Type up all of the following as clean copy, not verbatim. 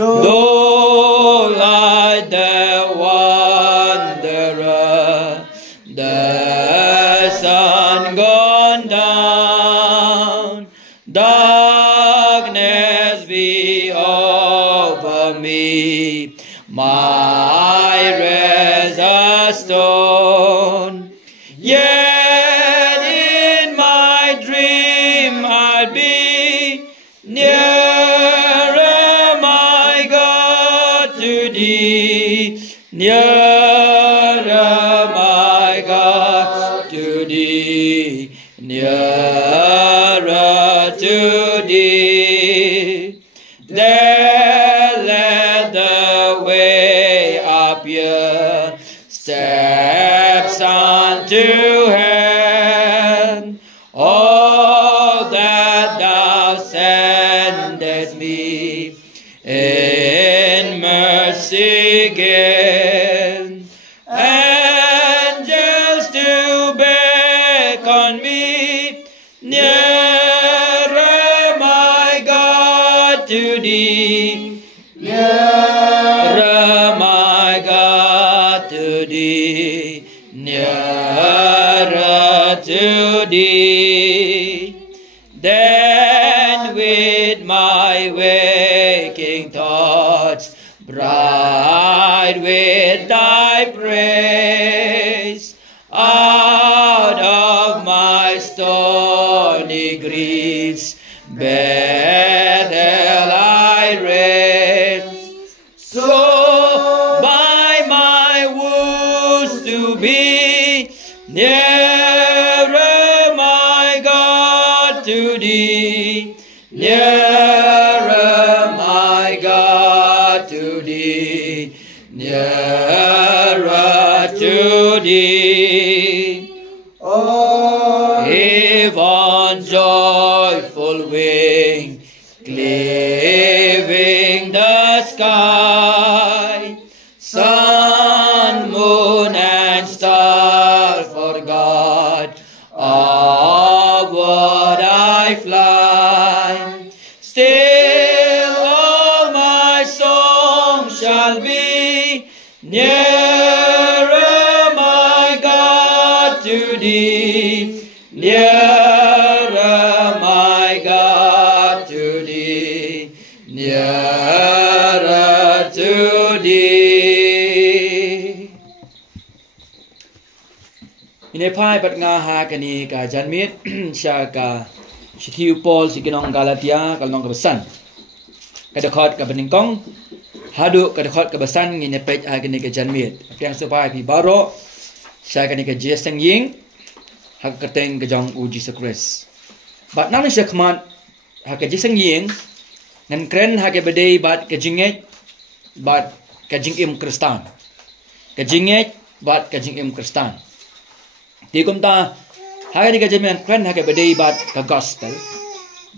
Though like the wanderer, the sun gone down, darkness be over me, my rest a stone. Yet in my dream I'll be nearer, my God, to thee, nearer, my God, to thee, nearer to thee. There led the way up your steps unto heaven. All that thou sendest me in mercy give. Angels to beckon me nearer, my God, to thee, nearer, my God, to thee, nearer to thee. Then with my waking thoughts, bright with thy praise, out of my stony griefs, Bethel I raise. So by my wounds to be nearer, my God, to thee, nearer, my God, to thee, nearer to thee. Oh, if on joyful wing, cleaving the sky, sun, moon, and star forgot, upward I fly. Still all my song shall be nearer, my God, to thee, nearer, my God, to thee, nearer to thee. Ini pai bat ngaha kani ka janmit sya ka Shitiu Paul sikinong Galatia kalong kebesan. Kadakot ka beningkong hadu kadakot kebesan ngine pej kani ka janmit. Yang supaya pi baro sya kani ka jeseng ying hak keteng ke jong u Jesus Christ. Bat nang sya kmat hak ka jeseng ying ngan kren hak ke bedei bat ke jinget bat ke jingim Kristan. Ke jinget bat ke jingim Kristan. Di kumta hari ka jamian kren hake badai bat ka gospel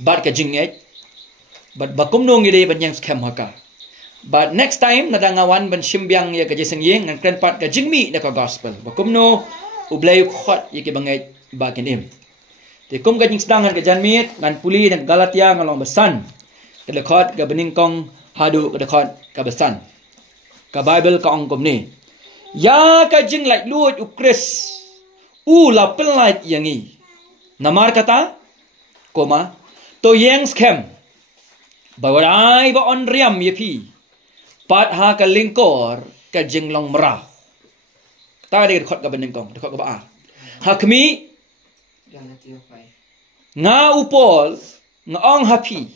bat ka jinget bat bakum nong ide banyang scam haka. But next time nadangawan ban simbyang ya ka jeseng yeng ngan kren pat ka jingmi na ka gospel bakum no ublay khot yake bangai bakin im. Ti kum ka jing sedangan ka janmit ngan puli ngan Galatia ngalong besan. Ka lekot ka beningkong hadu ka dekot ka besan. Ka Bible ka ongkom ni. Ya ka jing like luot u Chris la pelait yangi. Namar kata, koma, to yang scam. Bawarai ba on riam yepi. Pat ha ka lingkor ka jinglong merah. Ta de khot ka beningkong, de khot ka ba. Ha kami nga upol nga ong happy.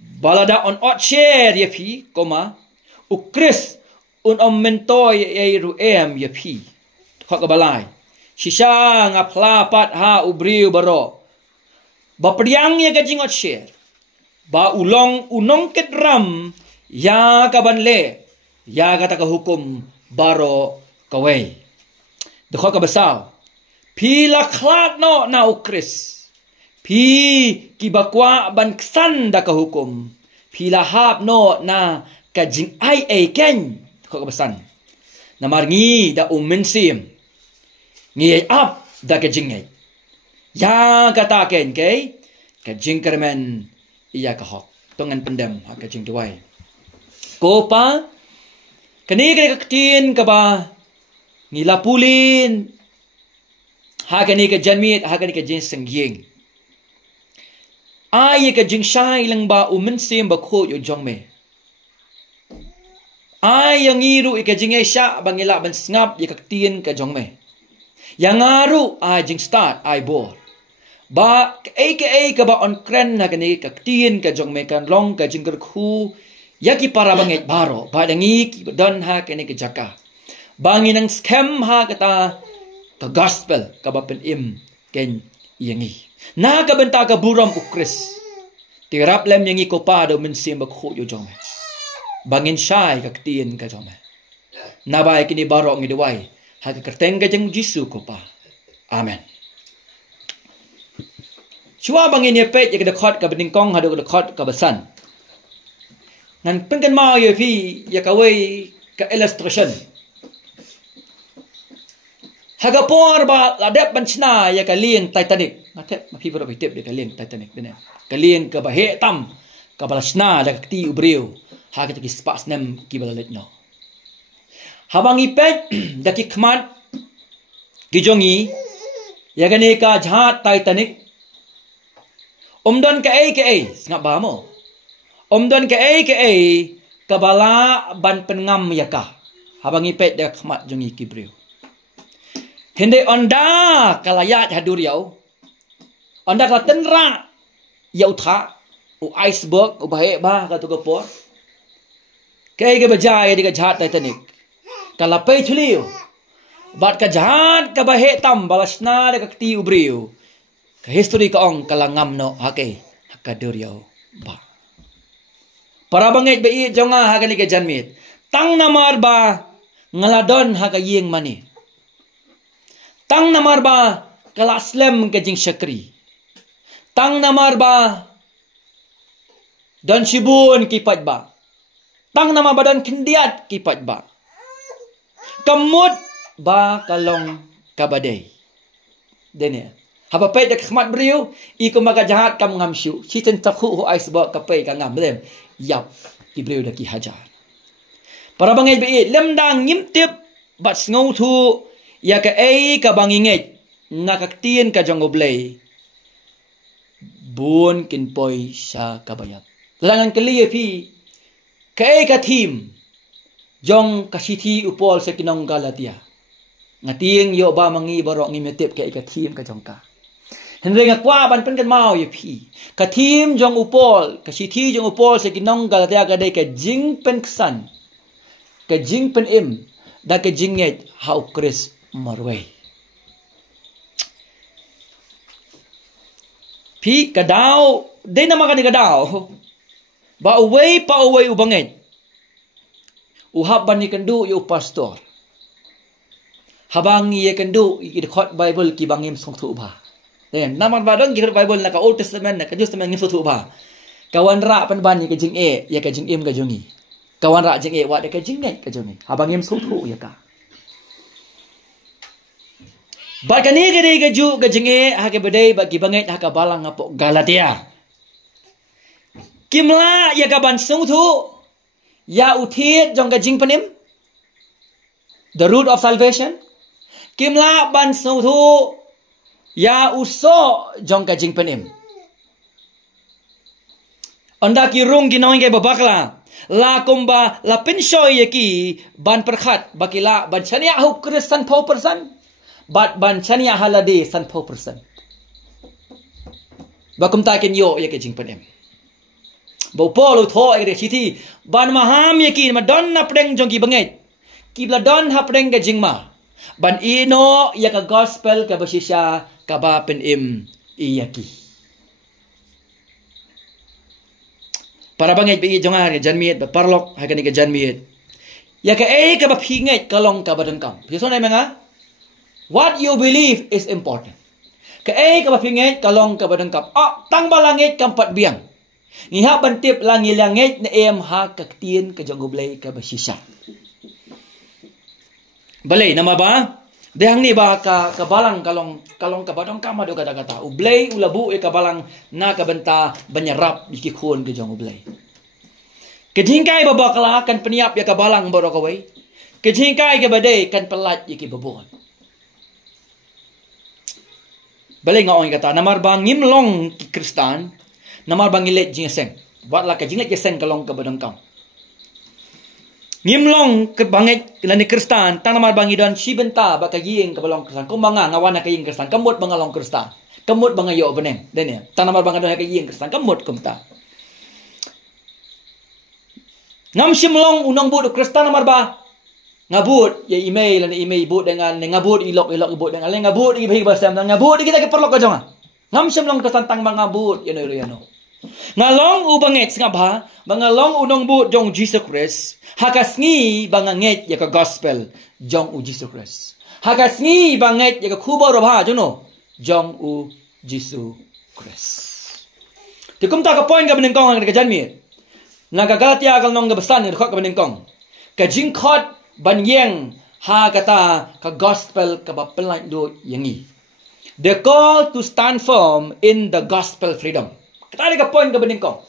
Balada on ot share yepi, koma, u Chris un om mentoy ay ruem yepi. Khot ka balai. Shisha nga plapat ha ubriu baro. Ba priang ya gajingot share. Ba ulong unong ketram ya kabanle ya kata ka hukum baro kaway. Dekho ka basaw. Pila klak no na ukris. Pi kibakwa ban ksan da ka hukum. Pila hap no na kajing ay ken. Dekho ka basan. Namarngi da umensim. Ngiyay up da kajingay. Ya kataken kay kajing kermen iya kahok. Tungan pendam ha kajing duway. Kopa kani ka tin ka ba ngilapulin ha kani ka janmit ha kani ka jin sengyeng ai ka jing shai lang ba umen sim ba kho yo jong me ai yang iru ka jing sha bangila ban snap ye ka tin ka jong me yang aru ai jing start ai bor ba ka ba on kren na kani ka tin ka jong me kan long ka jing ka khu yaki para banget baro ba dangi ki don ha kani ka jaka bangin ang scam ha kata ka gospel ka ba pen im ken yangi na ka benta ka buram ukris tirap lem yangi ko pa do men sim ba khu yo jong bangin shai ka tin ka jong na ba kini baro ngi dewai ha ka kerteng ka jeng jisu ko pa amen chua bangin ye pet ye ka khot ka bening kong ha do ka khot ka basan nan pengen mau ye pi ya ka wei ka illustration haga por ba la dep banchna ya ka lieng Titanic ngate ma pi bro bitep de ka lieng Titanic bene ka lieng ka ba he tam ka balasna da ka ti ubreu ha ka ki spas nem ki bala let no habang ipet da ki khmat ki jongi ya ga ne ka jhat Titanic omdon ka ai ngap ba mo omdon ka ai ka bala ban pengam ya ka habang ipet da khmat jongi ki breu hindi onda kalayat hadur yau onda ka tenra yau tha u iceberg u bahe ba ka tu kapor kai ke bajai di ka jhat Titanic kala pe thuliu bat ka jhat ka bahe tam balasna de ka ti ubriu ka history ka ong kala ngam no hake ka dur yau ba para banget be i jonga ha ka ni ke janmit tang namar ba ngaladon ha ka yeng mani tang namar ba kala slem ke jing syakri tang namar ba dan shibun kipat ba tang nama badan kendiat kipat ba kamut ba kalong kabadai dene haba pe dak khmat briu I ko maga jahat kam ngam shu chi chen takhu ho ais ba ka pe ka ngam lem yap ki briu dak ki hajar para bangai be lem dang ngim tip bat ngau thu ya ka ai ka banginget nakaktian ka jong oblay bun kin poi sa kabayat langan kaliye pi ka ai ka team jong kasiti upol sa kinong Galatia ngating yo ba mangi baro ngi metep ka ai ka team ka jong ka henre nga kwa ban pen kan mau ye pi ka team jong upol kasiti jong upol sa kinong Galatia ka dai ka jing pen ksan ka jing pen im da ka jinget how Chris marway pi kadao de na makani kadao ba away pa away ubanget uhab ban ni kandu yu pastor habang ye kandu I khot Bible ki bangim song thu ba den naman ba dong ki Bible na ka Old Testament na ka New Testament ngim thu ba kawan ra pan ban ni ka jing e ya ka jing im ka jongi kawan ra jing e wa de ka jing ngai ka jongi habang ngim song thu ya ka Bakani gede gaju gajenge hake bedai bagi banget haka balang ngapo Galatia. Kimla ya kaban sung thu ya uthit jong gajing panim the root of salvation. Kimla ban sung thu ya uso jong gajing panim. Anda ki rung ginawin kay babakla la kumba la pinshoy yaki ban perkhat bakila ban chania hu Kristen 4%. But ban chania halade san 4%. Bakum takin yo ya ke jing panem. Bo polo tho ai de chiti ban maham ya ki ma don na preng jong ki banget. Ki bla don ha preng ke jing ma. Ban ino ya ka gospel ka basisya ka ba pen im iyaki. Para banget bi jongar ke janmiet ba parlok ha ka ni ke janmiet. Ya ka ka ba phinget kalong ka badan kam. Piso na mga what you believe is important. Ka ka mapinget kalong ka badangkap. Tang balangit kampat biang. Ngiha bantip langi langit na ha kaktien ka jangublay ka basisa. Balay nama ba? Dehang ni ba ka balang kalong ka badangkap madu kata-kata. Ublay ulabu ka balang na kabanta banyarap ikikun ka jangublay. Kejingkai babakala kan peniap ya kabalang borokawai. Kejingkai ke badai kan pelat ya ki babon. Balai ngawang kata namar bang ngimlong ki Kristan, namar bang ilet jingseng. Buatlah kejinglet jingseng kalong ke badangkam. Ngimlong ke banget lani Kristan, tang namar bang idan sibenta baka giing ke balong Kristan. Kumbanga ngawana ke giing Kristan, kamut bangalong Kristan. Kamut bangayo beneng. Den ya. Tang namar bang idan ke giing Kristan, kamut kumta. Ngam simlong unang bud Kristan namar ba ngabut ya email dan email bud dengan ngabut ilok bud dengan ngabut gi bagi bahasa ngabut kita ke perlu ka jonga ngam simlong Kristan tang mangabut yano ngalong ubanget ngabha bangalong unang bud jong Jesus Christ hakasngi banganget ya ka gospel jong u Jesus Christ hakasngi banget ya ka khubor bha jono jong u Jesus Christ tikum ta ka point ka benengkong ang ka janmi Naga Galatia kal nong gabasan ni khot ka benengkong. Ka jingkhot banyeng ha kata ka gospel ka bapelai do yangi. The call to stand firm in the gospel freedom. Kata ka point ka benengkong.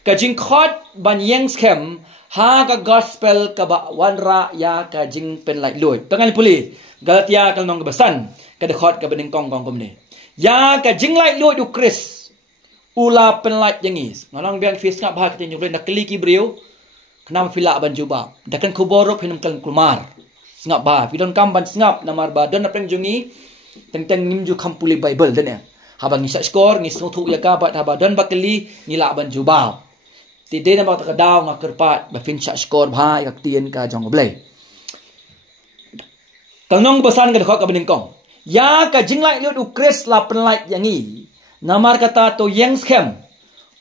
Ka jingkhot banyeng scam ha ka gospel ka ba wanra ya ka jing penlai loy. Tangan puli Galatia kal nong gabasan ka de khot ka benengkong kong komne. Ya ka jinglai loy du Chris. Ula penlat jengis. Ngalang biang fis ngap bah kita nyuruh nak keli kibriu. Kenapa filak ban jubab. Dakan kuborok hinam kan kumar. Ngap bah. Filon kam ban ngap namar ba dan apeng jungi. Teng nimju kampuli Bible dan ya. Habang ngisak skor ngis nutuk ya kabat haba dan bakeli nilak ban jubab. Tidak nama tak daw ngakerpat ba fin sak skor bah yak tien ka jong blai. Kanong besan ka dekhot ka beningkong. Ya ka jinglai lut ukris la penlat yangi. Namar kata to yang scam.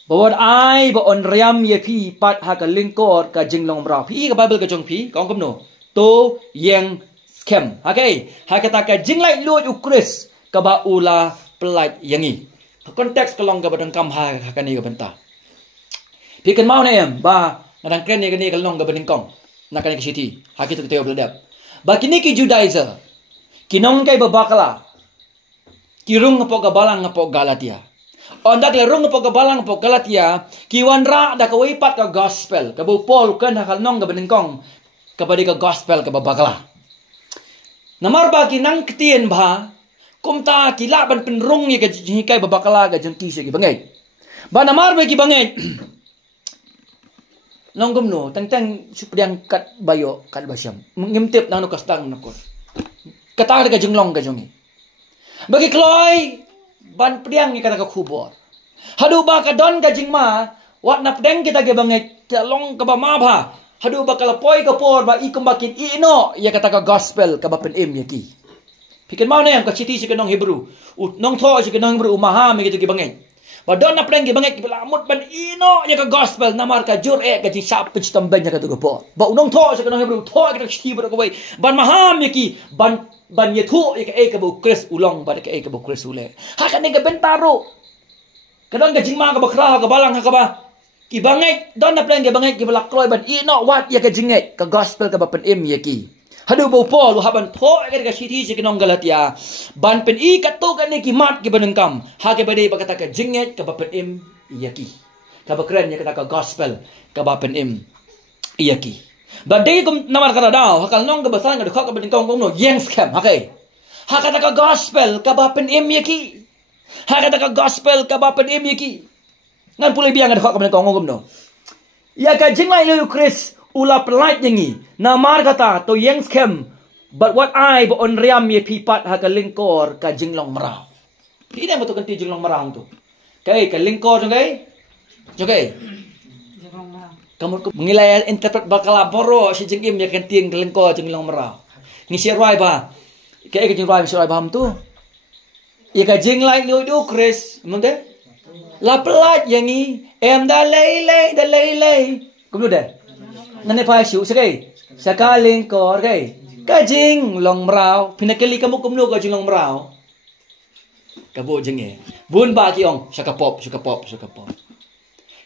Bawad ai ba on riam ye pi pat ha ka lingkor ka jinglong bra. Pi ka Bible ka jong pi kong komno. To yang scam. Okay. Ha kata ka jinglai lut ukris ka ba ula pelat yangi. Konteks kalong ka badang kam ha ka ni ka benta. Pi kan mau ne ba ngadang kren ni ka ni kalong ka beningkong. Na ka ni ka city. Ha kita teo bledap. Ba kini ki Judaizer. Kinong kay babakala. Kirung ngapo gabalang ngapo Galatia. Onda kirung ngapo gabalang ngapo Galatia. Kiwanra da kawipat ka gospel. Kabu Paul kan hakal nong ka beningkong. Kabadi ka gospel ka babakala. Namar ba kinang ketien ba. Kumta kilaban penrung ni ka kay babakala ka jengki si bangay. Ba namar ba ki bangay. Nong gumno tang supriang kat bayo kat basyam. Ngimtip nang no kastang nakot. Katar ka jenglong ka jongi. Bagi kloy ban pedang ni kata ka khubor. Hadu ba ka don ka jingma wat na pedang kita ge banget long ka ba mabha. Hadu ba ka lapoi ka por ba ikum bakin ino ya kata ka gospel ka ba pen im yaki. Pikin mau ne ka citi si ka nong Hebrew. Nong tho si ka nong Hebrew maha me gitu ge banget. Ba don na pedang ge banget ki lamut ban ino ya ka gospel namar ka jur ka ji sap pich tamben ya ka tu ka por. Ba nong tho si ka nong Hebrew tho ka citi ba ka wai ban maha me ki ban yetu ika bu Chris ulong pada ika bu Chris ule. Hakan ni ka bentaro. Kadang ka jingma ka bakra ka balang ka ba. Ki bangai don na plan ka bangai ki balak kloy ban ino wat ya ka jingai ka gospel ka ba pen im yaki. Hadu bu Paul haban tho ka city si kinong Galatia. Ban pen I ka to ka ni ki mat ki banengkam. Ha ka bade ba kata ka jingai ka ba pen im yaki. Ka ba kren ya kata ka gospel ka ba pen im yaki. Badai kum namar kata daw hakal nong ka basan ka ka beningkong no yang scam hakai. Hakata ka gospel ka ba pen im yaki. Hakata ka gospel ka ba pen im yaki. Ngan pulai biang ka ka beningkong no. Ya ka jinglai lu Chris ula pelait yangi. Namar kata to yang scam but what I ba on riam ye pipat hakal lingkor ka jinglong merau. Tidak betul kan jinglong merau tu. Kai ka lingkor jong kai. Kamu mengilai interpret bakal boro si jengim ya kan tiang kelengko jenglong merah. Ngisi roi ba. Kayak ke jengroi si roi paham tu. Ya ka jenglai lu Chris, munde? La pelat yangi em da lei. Kamu dah. Nane pa siu sekai. Sakaling kor kai. Ka jenglong merah. Pinakali kamu kumno ka jenglong merah. Kabo jenge. Bun ba ki ong syakapop.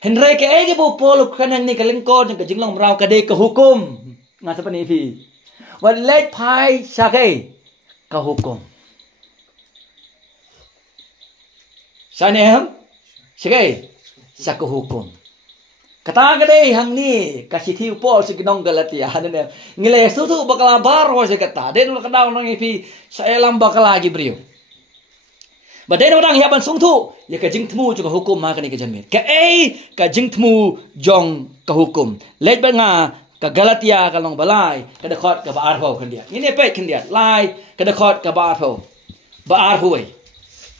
Henry ke ege bu polo kanang ni kalengkor ng kajinglong merau kadai ke hukum. Ngasa pa ni fi. Wat let pai sakai ke hukum. Sanem sakai sa ke hukum. Kata kadai hang ni kasih tiu Paul si kinong Galatia hanen ngile susu bakal baro si kata den kadang nang ipi saya lam bakal lagi brio badai orang hiaban sungtu ya ka jing tmu juga hukum ma kani ka janmit ka ka jing tmu jong ka hukum let ba nga ka Galatia ka long balai ka dekhot ka baar ho kan dia ini pe kan dia lai ka dekhot ka baar ho wei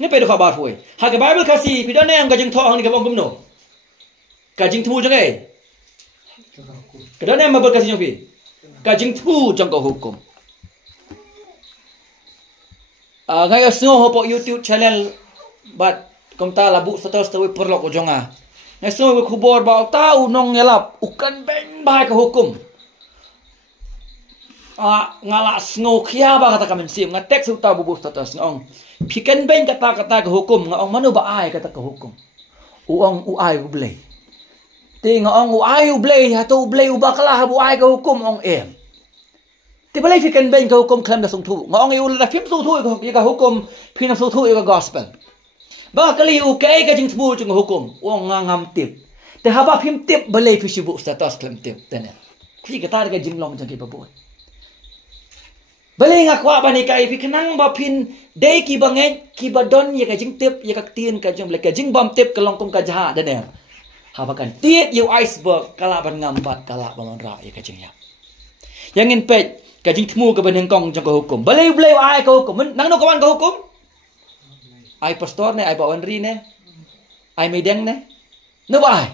ni pe dekhot baar wei ha ka Bible kasi pidane ang ka jing tho hang ni ka bong kum no Kajing temu jangan Kadang-kadang mabal kasih jompi. Kajing temu jangan hukum. Ngaya semua hopok YouTube channel bat komta labu status tahu perlok ujonga. Ngaya semua kubur bawa tahu nong nyelap ukan ben bahai ke hukum. Ngalak sengo kia ba kata kami sim ngatek suta bubu status ngong. Pikan ben kata-kata ke hukum ngong manu ba ai kata ke hukum. Uang uai boleh. Tengok orang uai ublay atau ublay ubakalah uai ke hukum orang Tiba lagi fikan ben ke hukum klaim dah sungtu. Orang iul dah film sungtu ke hukum pinam sungtu ke gospel. Bakali ukai ke jing temu jing hukum. Orang ngam tip. Te haba film tip boleh Facebook status klaim tip tanya. Ki kata ke jing long jang ke babuat. Boleh ngaku apa ni kai fikenang ba pin dei ki banget ki badon ye ke jing tip ye ka tin ka jing boleh ke jing bam tip ke longkong ka jahat dan Habakan tiet you iceberg kalak ban ngambat kalak ban ra ya kajing ya. Yang in pej kajing temu ke beneng kong jang ke hukum. Balai ai ke hukum. Nang no kawan ke hukum? Ai pastor ne ai bawan ri ne. Ai medeng ne. No ai.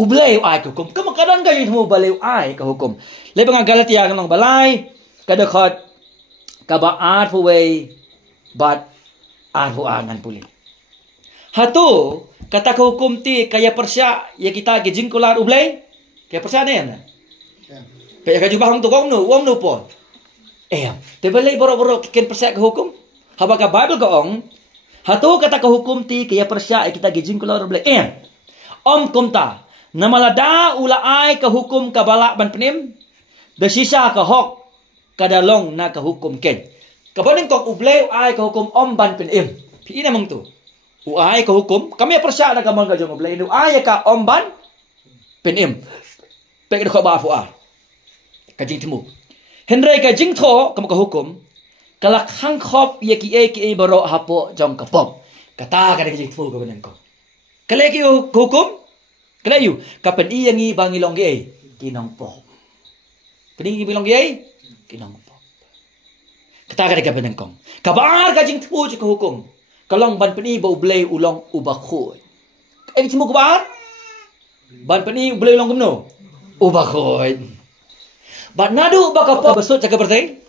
Ublay ai ke hukum. Kemakadan kajing temu balai ai ke hukum. Lebih ngang Galatia nang balai kadakot kabaat puwei bat arhu angan puli. Hatu kata ke hukum ti kaya persya ya kita gijing kular ublay kaya persya ne ya kaya ka jubah tu kong no po te balai boro-boro kiken persya ke hukum haba ka Bible ka ong hatu kata ke hukum ti kaya persya ya kita gijing kular ublay om kumta namalada ulaay ka hukum ka balak ban penim da sisa ka hok kadalong na ka hukum ken kabaning kong ublay ay ka hukum om ban penim pi ina mong tu Uai ke hukum, kami persya nak kamu kerja ngobrol. Uai ka omban penim. Pek dah kau bawa fuar. Kajing temu. Henry kajing tho kamu ke hukum. Kalau hang khop ye ki baro hapo jong kapop. Kata kada kajing temu ke benang kau. Kalau ki hukum, kalau you kapan yang i bangi long ye kinong pop. Pening bilong ye kinong pop. Kata kada ke benang kau. Kabar kajing temu ke hukum. Kalong ban peni bau blay ulong ubakhoy. Ini semua kebar? Ban peni blay ulong kemno? Ubakhoy. Ban nadu bakapa besut cakap bertai?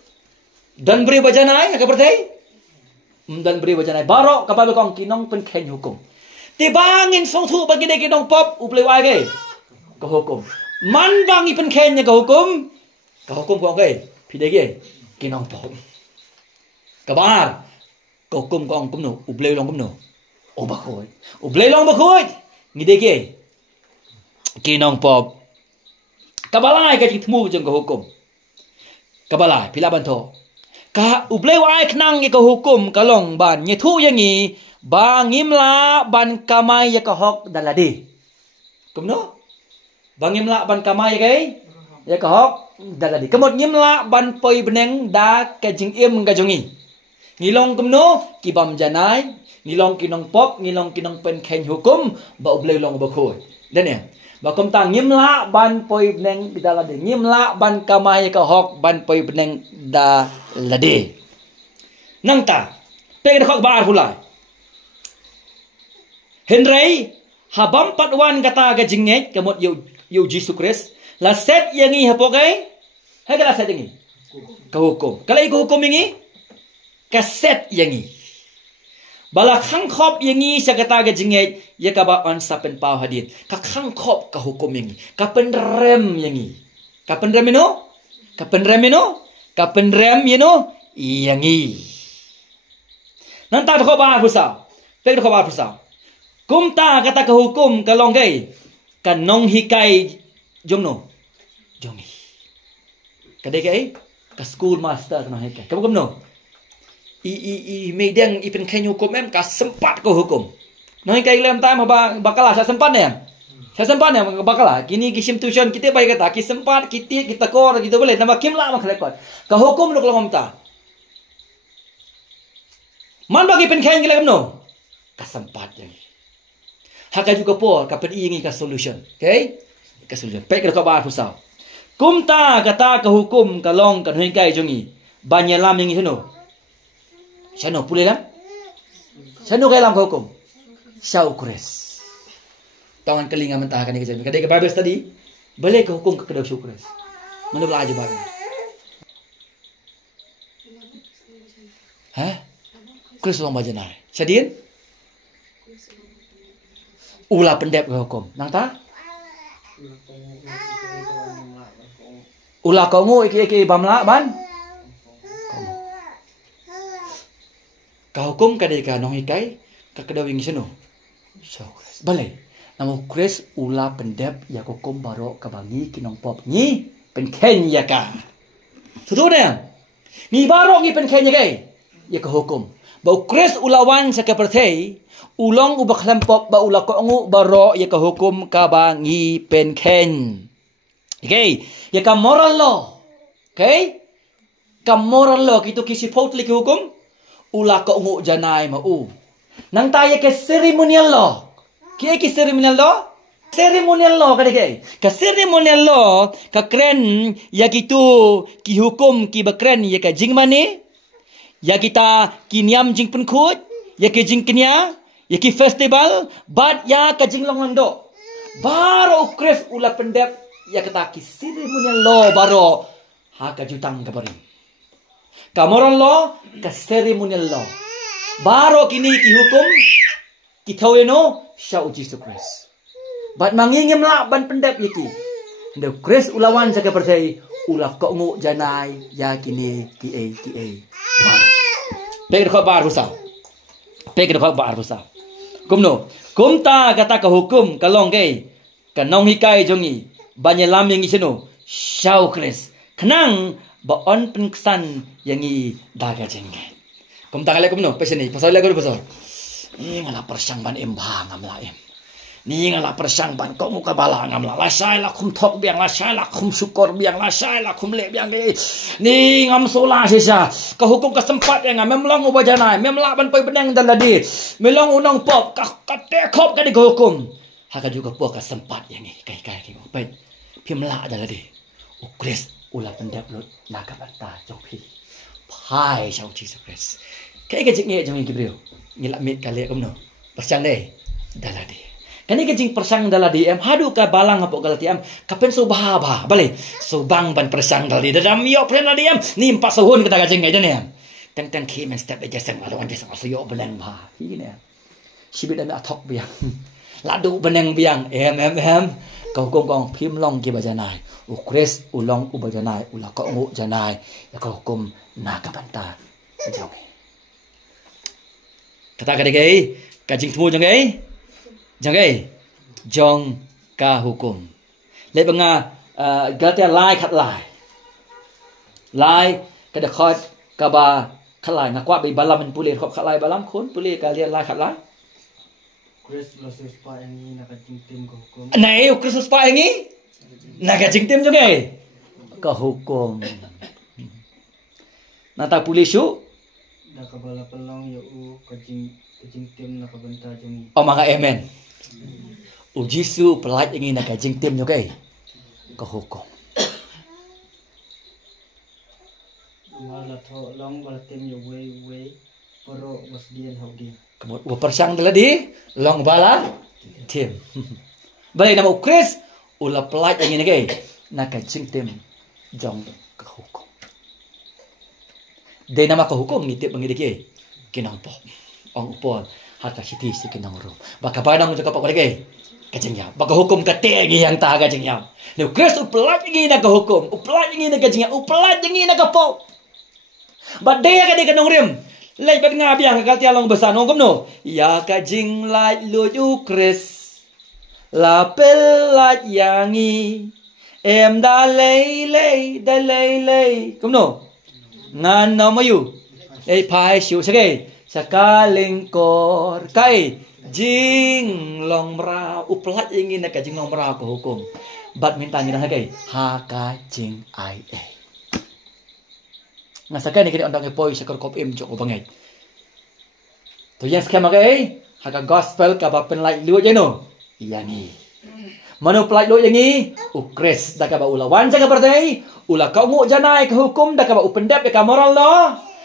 Dan beri bajanai cakap bertai? Dan beri bajanai. Barok kapal kong kinong pen ken hukum. Tibangin song tu bagi dia kinong pop ublay wai ke? Ke hukum. Man bangi pen kennya ke hukum? Ke hukum kong ke? Pidai ke? Kinong pop. Kabar. Kau kum kong kumno, ublay long kumno, bakoy, ublay long bakoy, ngide ke, kinong pop, kabalay kajing temu jeng ke hukum, kabalay pila banto, ka ublay wai kenang ke hukum kalong ban nyetu yangi bangimla ban kamay ya kahok dalade, kumno, bangimla ban kamay ya kahok dalade, kamot ngimla ban poi beneng da kajing kajongi. Ngilong kumno kibam janai, ngilong kinong pop, ngilong kinong pen ken hukum, ba ublay long bakoy. Dan ya, ba kumta ngimla ban poi beneng bidalade, ngimla ban kamay ka hok ban poi beneng da lade. Nang ta, peg khok bar hulai. Henry habam patwan kata ga jinget kamot yo Jesus Christ, la set yangi hapokai, hai kala set yangi. Ka hukum. Kala iko hukum yangi kaset yangi. Bala khangkhop yangi sa kata ga jinget ya ka ba on sapen pau hadit. Ka khangkhop ka hukum yangi. Ka penrem yangi. Ka penrem ino? Ka penrem ino? Ka penrem ino yangi. Nanta ko ba pusa. Pek ko ba pusa. Kumta kata ka hukum ka longgay. Ka nong hikai jongno. Jongi. Kadai kai ka school master na hikai. Kamu no? Medang ipen kenyu hukum ka sempat ko hukum. Noi kai lem time ba bakalah sa sempat ne. Saya sempat ni bakal lah. Kini kisim tuition kita baik kata sempat kita kor kita boleh nama kim lah mak rekod. Ka hukum lu kalau mamta. Man bagi penkain gila kamno. Kasempat yang. Haka juga por kapan ingi ka solution. Okay? Ka solution. Pek ka ba pusau. Kumta kata ka hukum kalong kan hui kai jongi. Banyalam yang sino. Sano pulih lah. Sano kay lam ka hukum. Syukres. Tangan kelinga mentah kan ni kerja. Kadai ke Bible study, boleh ke hukum ke kedau syukres. Mana belajar baru. Hah? Kris long baca nai. Sedin? Ulah pendep ke hukum. Nang ta? Ulah kau ngu iki bamla ban? Kau hukum kadai ka nong ikai ke kedau ing seno. Syukres. Boleh. Namu Chris ula pendep ya kokom barok kabangi kinong pop ni penken ya ka. Tutu dia. Ni barok ni penken ya kai. Ya ka hukum. Bau Chris ulawan sa kapertay ulong ubak lampop ba ula ko ngu barok ya ka hukum kabangi penken. Okay, ya ka moral law. Okay? Ka moral law kito kisipot li hukum ula ko ngu janay mau. Nang tayo ke ceremonial law. Kaya ki ceremonial law? Ceremonial law kada kay. Ka ceremonial law ka kren ya gitu ki hukum ki bakren ya ka jing mane. Ya kita ki niam jing penkut, ya ki jing kenya, ya ki festival, bat ya ka jing long do. Baro kres ula pendep ya kata ki ceremonial law baro ha ka jutang ka barin. Ka moral law ka ceremonial law. Baro kini ki hukum kita no syau Jesus Christ. Bat mangingim lah ban pendep yaki. Ndo Christ ulawan sa kapercay ulah ko ngu janay ya kini ki. Pek ko ba rusa. Pek ko ba rusa. Kumno. Kumta kata ka hukum kalong kay kanong hikay jongi banyalam yang isino syau Christ. Kanang baon penksan yang i daga jengay. Kumta kala kumno pasal ni pasal lagu pasal. Ni ngala persang ban embang amla em. Ni ngala persang ban kok muka balang amla. La sai la kum thok biang la sai la kum syukur biang la sai la kum le biang ge. Ni ngam sola sisa. Ka hukum ka sempat yang memlong ubajana, memla ban poi beneng daladi. Melong unong pop ka te khop ka di hukum. Haka juga po ka sempat yang ni kai ki pai. Pimla daladi. Ukris ula pendap lut naga bata jopi. Pai syau Jesus Christ. Kai ka jing ye jang ki brio. Ngilak mit kali kumno. Persang deh. Daladi. Kani kejing persang daladi em hadu ka balang apok galati em kapen so bahaba. Bale. So bang ban persang daladi. Dadam yo pren daladi em. Ni 4 tahun kita kajing ngai dane em. Teng ki men step aja sang lawan jasang so yo benang ba. Ini em. Sibit dan atok biang. Ladu benang biang. Em. Kau gong phim long ki bajanai. Ukres ulong ubajanai ula ko ngu janai. Ya ko hukum naga banta. Jauh. Kata kata gay, kajing temu jang gay, jong ka hukum. Lep nga gata lai kat lai kada khot kaba khalai ngakwa bi balam men pulih khot khalai balam khun pulih kalian lai kat lai. Christmas pa yang nakajing tim ka hukum. Nai Christmas pa yang nakajing tim jang gay ka hukum. Nata pulih syuk Nakabala pelong ya kajing tim nakabanta jung. Oh mga amen. Ujisu pelat ingin nakajing tim juga ka hukum. Mala tho long bala tim ya way pero was dian hawdi. Kemud persang daladi long bala tim. Balai nama Chris ula pelat ingin nakajing tim jong ka hukum. Day nama ka hukum ngitip mangidiki kinang pop. Ong upon hata siti si kinang ro. Baka padang jo kapak lagi. Kajing ya. Baka hukum ka te gi yang ta kajing ya. Lu Kristo pelat gi na ka hukum. Uplat gi na kajing ya. Uplat gi na ka pop. Badaya ka de kanong rim. Lai bat nga biang ka tialong besan ong kumno. Ya kajing lai lu Kris. La pelat yangi. Em da lei. Kumno. Ngan no mayu. Pai siu sagay. Sakaling kor. Kay. jing long mra uplat ingin nak jing long mra ko hukum bat minta ni dah kai ha ka jing ai e ngasakan ni kini ondang poi sakor kop im jok bangai to yes kama kai ha ka gospel ka ba pen lai lu je no iya ni manu pelai lu yang ni ukres dak ka ba ulawan jaga berdai ula kau ngu janai ke hukum dak ka ba upendap ka moral lo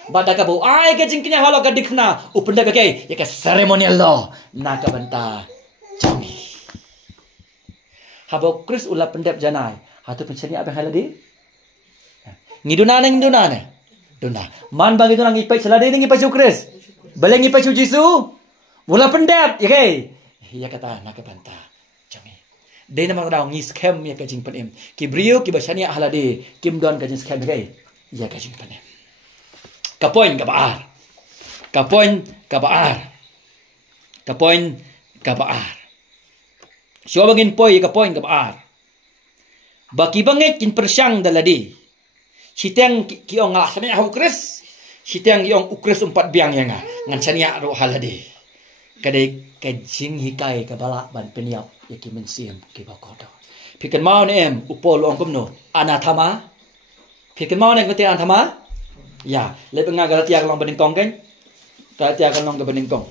Badak ka bu ai ka jingkinya halo ka dikna upenda ka kai ya ka ceremonial law na ka banta jami habo kris ula pendap janai hatu penceni apa haladi ngiduna dona man bagi tu ngi pai seladi ngi pai kris bale ngi pai jisu mula pendap ya kai ya kata na ka banta jami de na daw ngi scam ya ka jing penem ki brio ki basani haladi kim don ka jing scam kai ya ka jing penem Kapoin kabaar. Siya bagin poy kapoin kabaar. Baki bangit kin persyang daladi. Sitang kiong ngalah sani aku ukres. Sitang kiong ukres 4 biang yang ngan sania ro haladi. Kadai kajing hikai kabala ban peniap yaki mensiam ki bakodo. Pikan mau ni upol ong kumno anathama. Pikan mau ni kati anathama. Ya, lebih ngah Galatia kalau beningkong kan? Galatia kalau beningkong.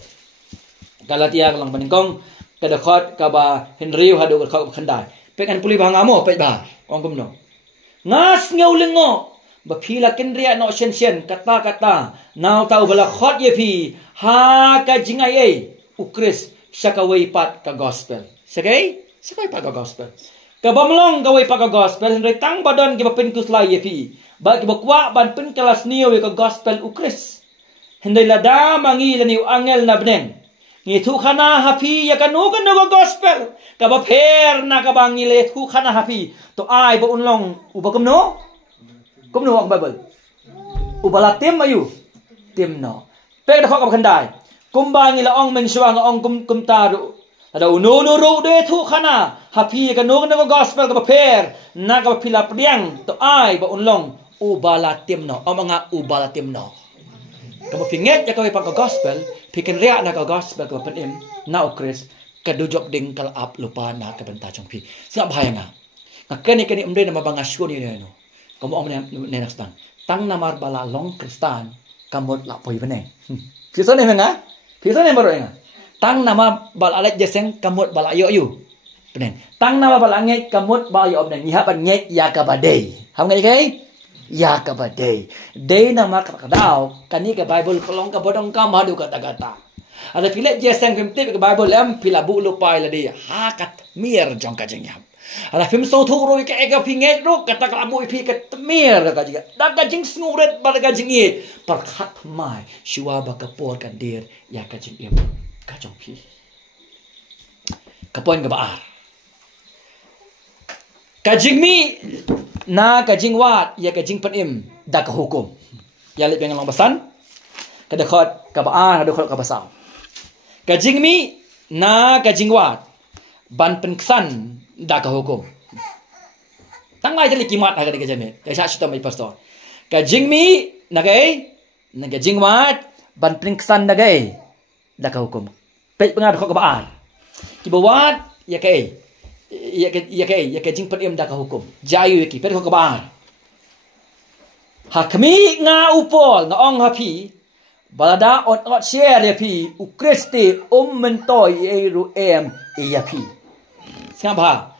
Galatia kalau beningkong, kada khot kaba Henry hadu khot khandai. Pekan puli bang amo pek ba. Ong kumno. Ngas ngau lengo. Ba phila kendria no shen kata nau tau bala khot ye phi ha ka jingai ei ukris sakawai pat ka gospel. Sakawai pat ka gospel. Ka bamlong kawai pat ka gospel Henry tang badan ki ba pen kuslai ye phi. Bagi bakwa ban pen kelas niyo ke gospel ukris. Hindi lada mangi laniw angel na bnen. Ngitu kana happy ya kanu ko gospel. Kaba per na kabangi le tu kana happy. To ay ba unlong uba kumno? Kumno ang Bible. Ubala tim ayu. Tim no. Pe da ko kandai. Kumbangi la ong menswa nga ong kumtaru. Ada ununuru de tu kana happy ya kanu ko gospel kaba per na kaba pila priang to ay ba unlong ubala timno o mga ubala timno kamu pinget ya kawai pag gospel pikin ria na ka gospel ka penim na ukris kadujok ding kalap lupa na ka benta chong pi sia bahaya nga kani umde na mabanga syo ni no kamu om ne nakstang tang na mar bala long kristan kamot la poi bene piso ne nga piso ne baro nga tang na ma bal alet jeseng kamot bala yo yu benen tang na ma bala ngai kamot ba yo benen ni haban ngai ya ka badai ham ngai kai ya ka badai day na makakadaw kani ka Bible kolong ka bodong ka madu kata-kata ada pila jeseng pimtip ka Bible em pila bu lupai la dia hakat mir jong ka jengyam ada pim so thu ro ka ega pinget ro kata ka abu pi ka mir ka jiga da ka jing snuret ba ka jing i par khat mai shiwa ba ka por ka dir ya ka jing em ka jong pi ka poin ka ba ka jing mi na kajing wat ya kajing penim dak hukum ya le pengen long basan kada khot ka ba kada khot ka basau kajing mi na kajing wat ban penksan dak hukum tang mai jali kimat ha kada kajame ya sha shita mai pastor kajing mi na kajing wat ban penksan nagai dak hukum pe pengar khot ka ba ki bawat ya kai ya jing penim dak hukum jayu ki per ko kabar hakmi nga upol nga ong hapi balada on share ya pi ukriste mentoi eru ya pi siapa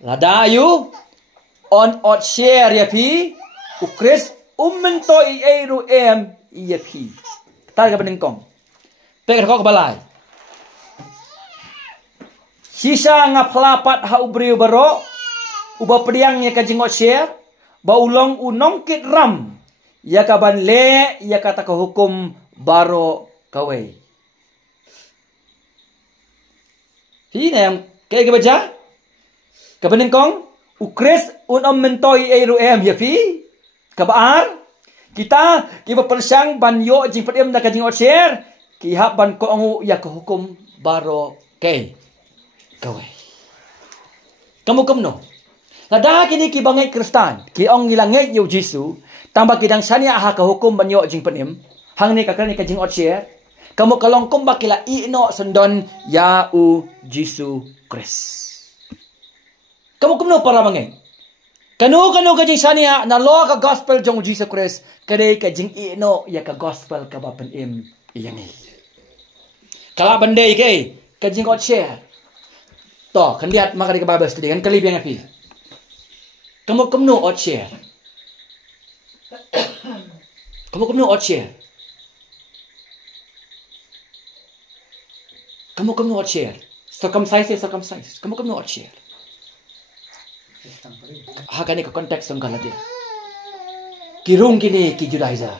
lada yu on share ya pi ukris mentoi eru ya pi tar ka beningkong per ko balai sisa nga pelapat ha ubriu baro uba priang ya ka jingot share ba ulong unong kit ram ya ka ban le ya kata ka hukum baro kawai hina yang kay ka baca ka beningkong ukres mentoi eru ya pi ka baar kita kiba persang ban yo jing pedem da ka jingot share ki ha ban ko angu ya ka hukum baro kay kawai kamu kemno lada kini ki bangai kristan ki ong ngilangai yu jisu tambah kidang sania ha ka hukum banyo jing penim hang ni ka kani ka jing otshare kamu kalong kumba kila ino sundon ya u Jisu Kris. Kamu kumno para mangai. Kanu ka jing sania na lo ka gospel jong Jisu Kris kadai ka jing ino ya ka gospel ka bapen im yani. Kala bandai ke ka jing ot share. To kan lihat maka di Bible study kan kali biang api. Kamu kumno ot share. Kamu kumno ot share. Kamu kumno ot share. Circumcise. Kamu kumno ot share. Haka ni ka konteks ng Galatia. Kirung kini ki Judaizer.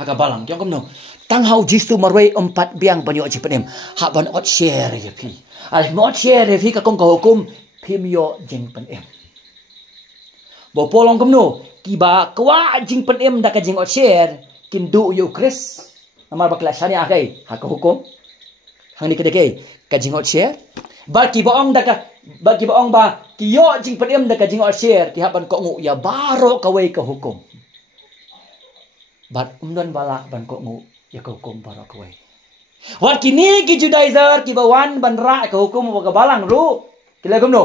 Haka balang yang kumno. Tanghau Jisu marway 4 biang banyo aji penim. Ha ban ot share ya pi. Alih mo ot share fi ka kong ka hukum pimyo jing penim. Bo polong kumno kiba kwa jing penim da ka jing ot share kindu yu Kris. Namar bakla shania kai haka hukum. Hang ni kedeke ka jing ot share. Ba ki boong da ka ba ki boong ba kiyo jing penim da ka jing ot share ki haban ko ngu ya baro ka wei ka hukum. Bat umdon bala ban ko ngu ya ka hukum baro ka wei. Wat kini ki Judaizer ki bawan ban ra ka hukum ka balang ru. Kila kumno.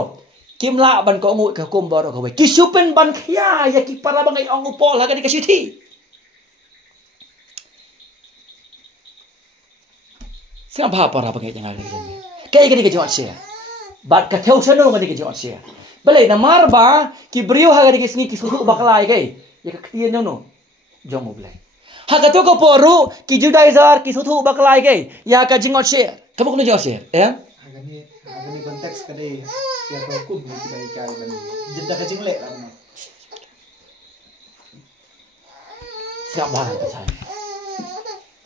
Kim la ban ko ngu ka hukum baro ka wei. Ki supen ban khia ya ki para bangai ong upol ha ka di ka siti. Siapa para bangai yang ada ni. Kaya ka di ka jot share. Bat ka theo sano ka di ka jot share. Balai na marba ki brio ha ka di ka sni ki susu baklai kai. Ya ka ktian no. Jong mo blai. Haka to ko poru ki Judaizer ki sutu baklai kai ya ka jingot share. Kamu kena jot share, ya? Haka ni konteks kadai ya ko hukum ni bai kai ban. Jeda ka jinglek lah. Siap barang ka sai.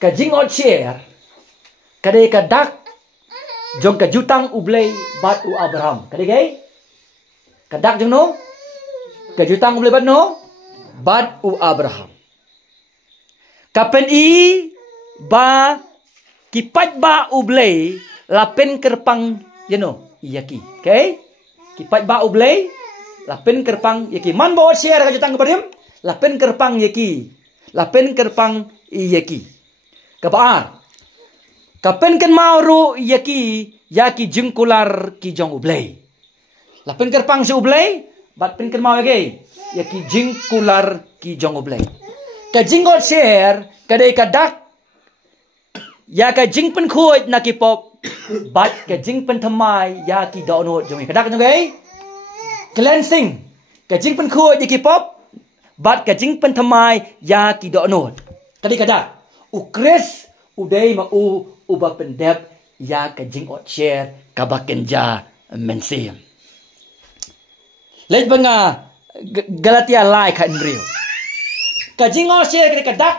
Ka jingot share. Kadai ka dak jong ka jutang ublay bat u Abraham. Kadai kai? Ka dak jong no? Ka jutang ublay bat no? Bat u Abraham. Kapen i ba kipat ba ublay lapen kerpang yano iyaki. Okay? Kipat ba ublay lapen kerpang yaki. Man bawa share ka jutang kepadem lapen kerpang yaki. Lapen kerpang iyaki. Kabaar. Kapen ken mauru yaki yaki jengkular ki jong ublay. Lapen kerpang si ublay bat pen ken mau yaki yaki jengkular ki jong ublay. Ka jingot share kadai kadak ya ka jing pen khoi na ki pop bat ka jing pen thamai ya ki do no jong kadak jong gai cleansing ka jing pen khoi ki pop bat ka jing pen thamai ya ki do no kadai kadak u Kris udai ma u ba pendep ya ka jingot share ka bakenja mensim lej banga Galatia lai kan rio ka jingot share ka kadak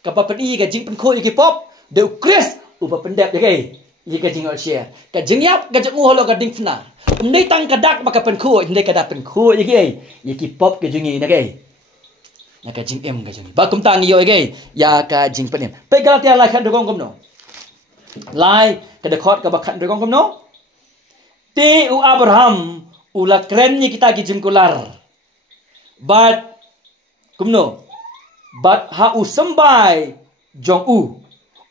ka papedi ka jing pen khoi ki pop de Kris u ba pendep de kai ye ka jingot share ka jingyap ka jung holo ka ding fna ndai tang kadak ba ka pen khoi ndai ka da pen khoi ye kai ye ki pop ke jungi na kai na ka jing em ka jung ba kum tang yo kai ya ka jing pen em pe Galatia lai kan de gong kom no lai ka de khot ka ba khan de gong kom no ti u Abraham u la kren ni kita ki jingkular but kumno bat ha u sembai jong u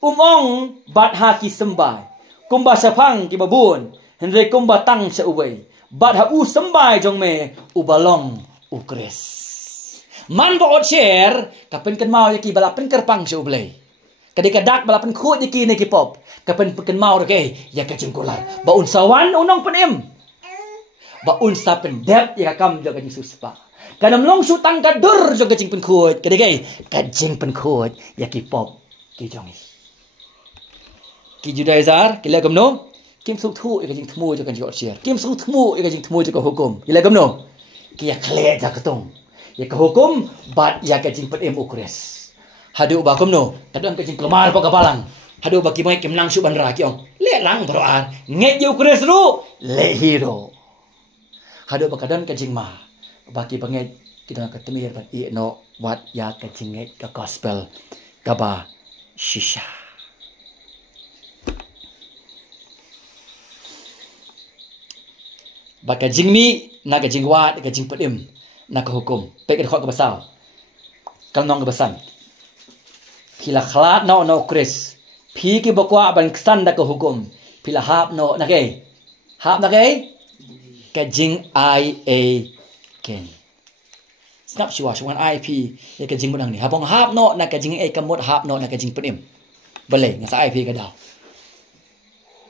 ong bat ha ki sembai kumba sapang ki babun henre kumba tang se uwei bat ha u sembai jong me u balong u Kris man bo share kapen ken mau ki balapen kerpang se ublei kadika dak balapen khut ki ne ki pop kapen ken mau ke ya ka jingkular ba un sawan unong penem ba un sa pen dep ya kam jo ka Jesus pa kanam long su tang ka dur jo ka jing pen khut kadika ka jing pen khut ya ki pop ki jongi ki Judaizer ki le kam no kim su thu ka jing thmu jo ka jot share kim su thmu ka jing thmu jo ka hukum ki le kam no ki ya khle ja ka tong ya ka hukum bat ya ka jing pen em u Kris hadu ba kam no kadang ka jing klemar pa ka balang hadu ba ki mai kim lang su ban ra ki ong le lang bro ar nge yu Kris ru le hero hadu ba kadang ka jing ma ba ki banget kita ka temir ba i no wat ya ka jing nge ka gospel ka ba shisha ba ka jing mi na ka jing wat ka jing pedim na ka hukum pe ka khot ka basal kal nong ka basan kila khlat no Kris Pi ki bakwa ban ksan da ka hukum. Pila hap no na ke. Hap na ke. Ka jing ai a ken. Snap shua shwan IP ya ka jing bunang ni. Habong hap no na ka jing a kamot hap no na ka jing penim. Balai ngasa IP ka daw.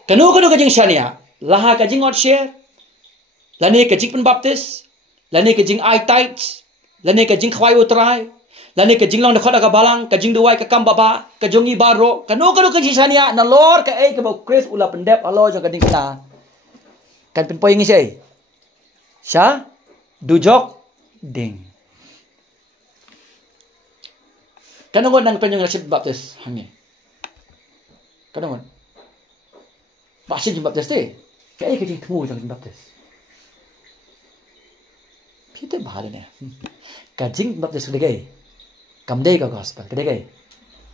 Kanu ka jing shania. Laha ka jing ot share. Lani ka jing pen baptis. Lani ka jing ai tight. Lani ka jing khwai utrai. Lani ka jing long da khoda ka balang ka jing duwai ka kam baba ka jongi baro. Kanu ka jing shania na lor ka ka ba Chris ula pendep alo jong ka ding kana. Kan pen poing sei. Sha dujok ding. Kanungon nang penyong nasib baptis hangin. Kanungon. Pasig yung baptis te. Kaya kajing temu jang baptis. Pite bahal niya. Kajing baptis kadagay. Kamday ka gospel kadagay.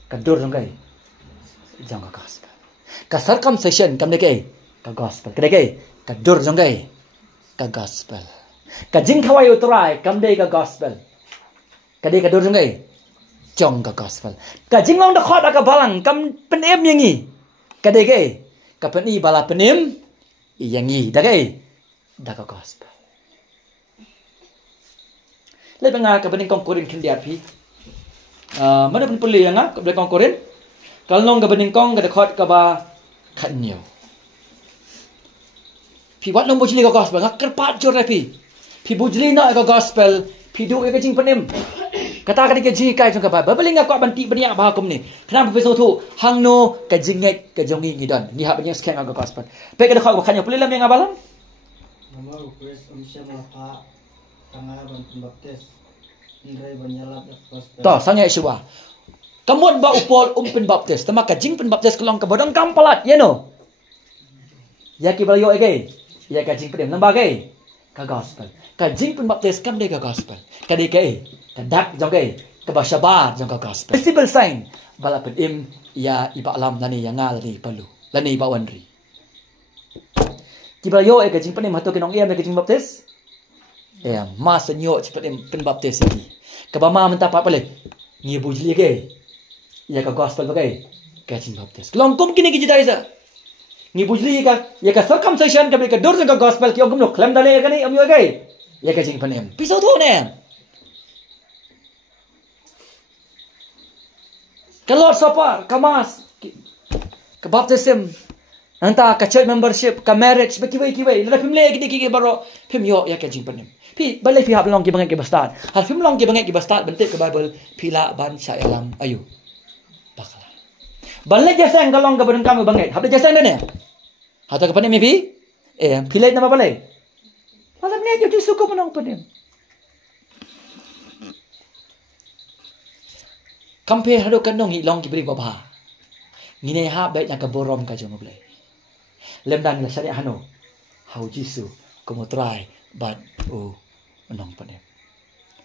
Kadur jang kay. Jang ka gospel. Ka circumcision kamday ka gospel kadagay. Kadur jang kay. Ka gospel. Kajing kaway utray kamday ka gospel. Kadagay kadur jang kay. Jong ka gospel. Kajing long da khot ka balang kam penem yangi. Kadagay. Kapani bala penim yangi dagay da ka gospel. Lepas nga kapaning kong Korin kindiat pi. Mana pun puli nga kapaning kong Korin. Kalau nong kapaning kong kada khot ka ba kanyo. Pi wat nong bujli ka gospel nga kerpat jor pi. Pi bujli na ka gospel pi du ka jing penim. Kata ka ka jing kai jong ka ba. Babaling nga ko banti baniak ba hukum ni. Kenapa peso tu hang no ka jingek ka jongi ngidon. Ni ha banyak skeng ka gospel. Pe ka khot ka kanyo puli lam yang abalam. Nomor Chris umsya maka tangah ban pembaptis. Indrai banyalap gospel. To sangya Yeshua. Kamot ba upol pen baptis. Tama ka jing pen baptis kelong ka bodong kampalat. Ya no. Ya ki balayo ege. Ya ka jing pedem lamba ke. Ka gospel. Ka jing pen baptis kam de ka gospel. Ka de ke. Ka dak jong ke. Ka ba syabat jong ka gospel. Visible sign bala pedem ya iba alam lani yang ngal ni palu. Lani iba wanri. Ki balayo ege jing pedem hatu kinong iam ke jing baptis. Mas nyok cepat pen baptis ini. Kabama mentah apa boleh? Ngi bujli ke? Ya ka gospel bagai? Kacing baptis. Kelongkum kini kita isa. Ngi bujli ka? Ya ka circumcision ka ka dur ka gospel ki ongkum no klaim dale ka ni amyo ke? Ya kacing penem. Pisau tu ne. Kalau sopar, kamas, ka baptism. Anta ka church membership, ka marriage, kiwai. Lada pim le kiki baro pim yo ya kacing penem. Pi balai fi hab long ki bangai ki bastad. Hal film long ki bangai ki bastad bentik ke Bible pila ban sya alam ayu. Bakala. Balai jasang galong ka benang kamu bangai. Hab jasang dane. Hata ka panem pi? Pilai nama balai. Malam ni jadi suka menang panem. Kampe hado kanong hi long ki beri baba. Ngine ha baik nak borom ka jong balai. Lem dan la syariah hano. Hau jisu komotrai but menang panem.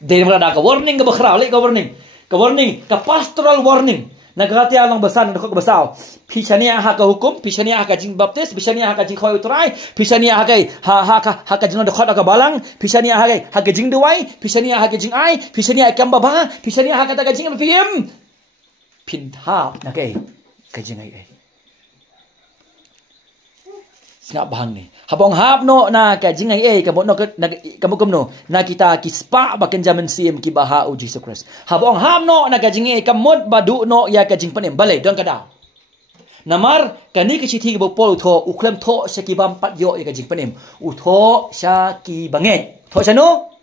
Dari mana ada warning ke bakhra, lek warning. Ke warning, ke pastoral warning. Nagati alang besar nak ke besar. Pisania ha ke hukum, pisania ha ke jing baptis, pisania ha ke jing khoi utrai, pisania ha ke jing dekat ke balang, pisania ha ke jing duai, pisania ha ke jing ai, pisania ke baba, pisania ha ke ta ke jing pim. Pinthap nak ke jing ai. Snap bahang ni. Habong hap no na ka jingay ka no kamukum no na kita kispa baken zaman sim ki baha u Jesus Christ. Habong hap no na ka jingay kamot badu no ya ka jing panem balai don kada. Namar kani ki chithi bo pol tho uklem tho sakibam pat yo ya ka jing panem. U tho sya ki banget. Tho sano?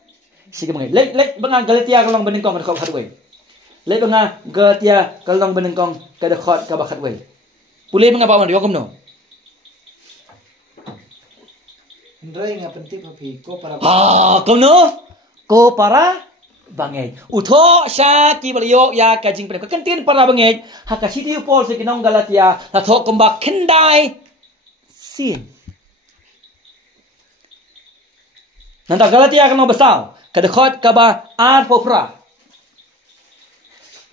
Sige banget. Lek banga Galatia kalong benengkong ka khatwe. Lek banga Galatia kalong benengkong ka dekhot ka bakhatwe. Pulih banga pawan yo no. Indrai nga penting papi ko para kono ko para bangay utho sya ki baliyo ya kajing pre kantin para bangay ha ka city pol se kinong Galatia na tho kumba kendai sin nanda Galatia kan besar ka dekhot ka ba ar popra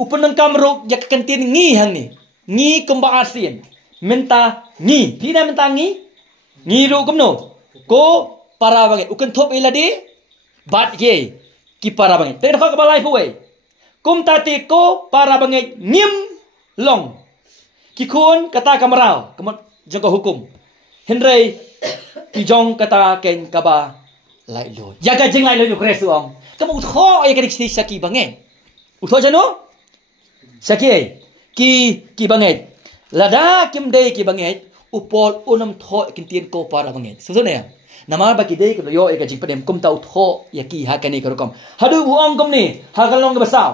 upenang kamruk ya kantin ngi hang ni kumba asin minta ngi pina minta ngi ru kumno ko para banget ukan top iladi bat ye ki para banget te kha ka balai puwe kum tati ko para banget ngim long Kikun kata kamarau, kemot jangka hukum. Henry kijong kata ken kaba lai lo. Jaga jeng lai lo Ukraine suang. Kamu utho ay kadik saki banget. Utho jano? Saki ki banget. Lada kim day ki banget. Upol unam tho kintien ko para banget. Susuna. Namar bagi day ko yo ay kajing padem kum tau tho yaki ha kani karukom. Hadu buong kum ni ha kalong ka basaw.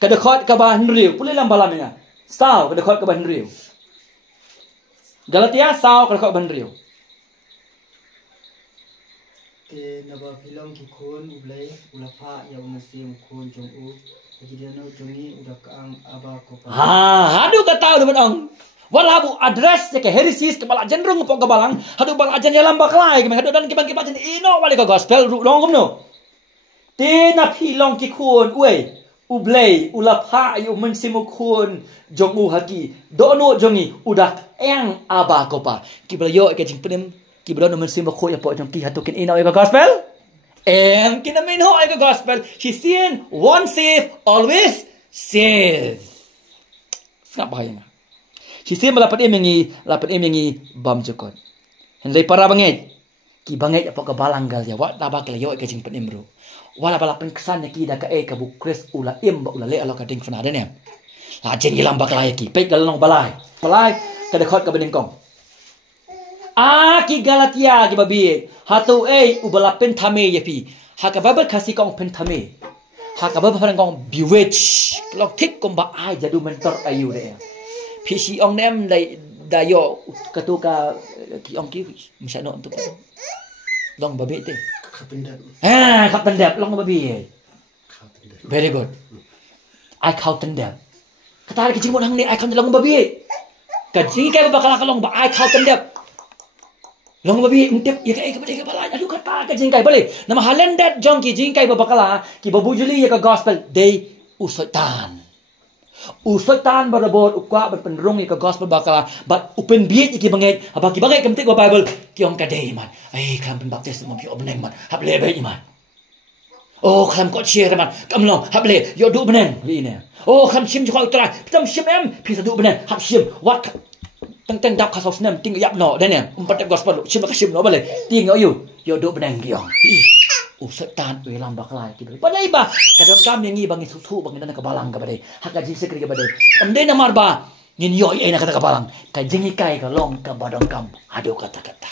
Kadakot ka ba Henry? Pulay lang balam nga. Saw kadakot ka ba Henry? Galatia saw kadakot ba Henry? Te naba film ki khon ublai ulapha ya unasim khon jong u ajidano jongi udah kaang aba ko pa. Hadu ka tao naman ang wala bu address ke heresies ke bala jenrung po ka balang hadu bala jan yalam baklay ke hadu dan kibang jan ino wali ka gospel long no. Te na pilong ki khon uy ublai ulapha ya unasim khon jong u haki dono jongi udah yang aba ko pa kiblayo ke jing penem Kibro naman si Mako ya po yung kihatukin inaw yung gospel. Kinamin ho yung gospel. She seen one save, always save. Sangap ba kayo nga? She seen malapat imingi bam jukot. Henlay para bangit. Kibangit ya po kabalanggal ya. Wat tabak layo ikajing panimro. Wala balapan kesan ya kida ka kabukris ula imba ula le alo kading fanadan ya. Lajen ilang baklay ki. Pek dalang balay. Balay kadakot kabiningkong. Ki Galatia ki babi hatu ubala pentame yapi hakababa kasi kong pentame hakababa parang kong bewitch lok tik kong ba ai jadu mentor ayu de pc ong nem dai dayo katuka ki ong ki misano untuk long babi te kapendap long babi very good I kapendap kata ki jimon hang ni I kapendap long babi kajing kay bakala kalong ba I kapendap long babi untip ya kay kabali kabala aduh kata ka jingkay bali nama halendat jong ki jingkay babakala ki babujuli ya ka gospel day usotan barabot ukwa berpenrung ya ka gospel bakala but open biet ki banget apa ki banget kamtik wa bible ki ong kadai man klam pen baptis mo pi obneng man hable bai man klam ko cheer man kamlong hable yo du benen li ne klam shim joi tra tam shim em pi sa du benen hab shim what teng dap kasos nem ting yap no dan ya umpat gospel shim ka shim no bale ting yo do benang giong setan welam baklai ki padai ba kadang kam yang ngi bangi susu bangi dan ka balang ka bade hak ji sekri ka bade amde na marba ngin yo na kata ka balang ka jingi kai ka long ka badong kam ado kata-kata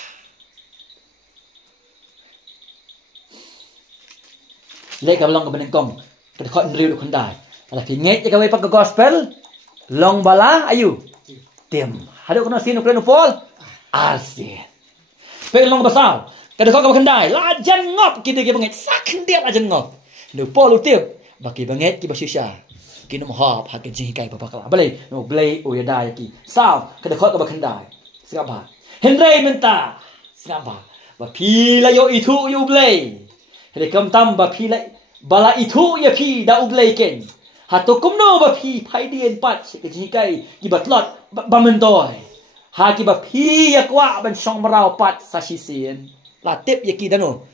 le ka balang ka benang kong ka khot riu kon dai ala pi nget ka we pak gospel long bala ayu tim hadu kena sinu kena pol asin pelong basal kada kau kendai lajan ngop kita ke banget sak dia lajan ngop nu pol utip baki banget ki basyusha kinu mohap hak jing kai bapa kala balai no blay o yada ki saw kada kau kendai siapa Henry minta siapa ba pila yo itu yo blay hele kam tam ba pila bala itu ya pi da ublay ken hatu kumno ba pi phaidien pat ke jing kai ki batlot ba mentoy ha ki ba pi ya kwa ban song marau pat sa sisien la tip ya ki dano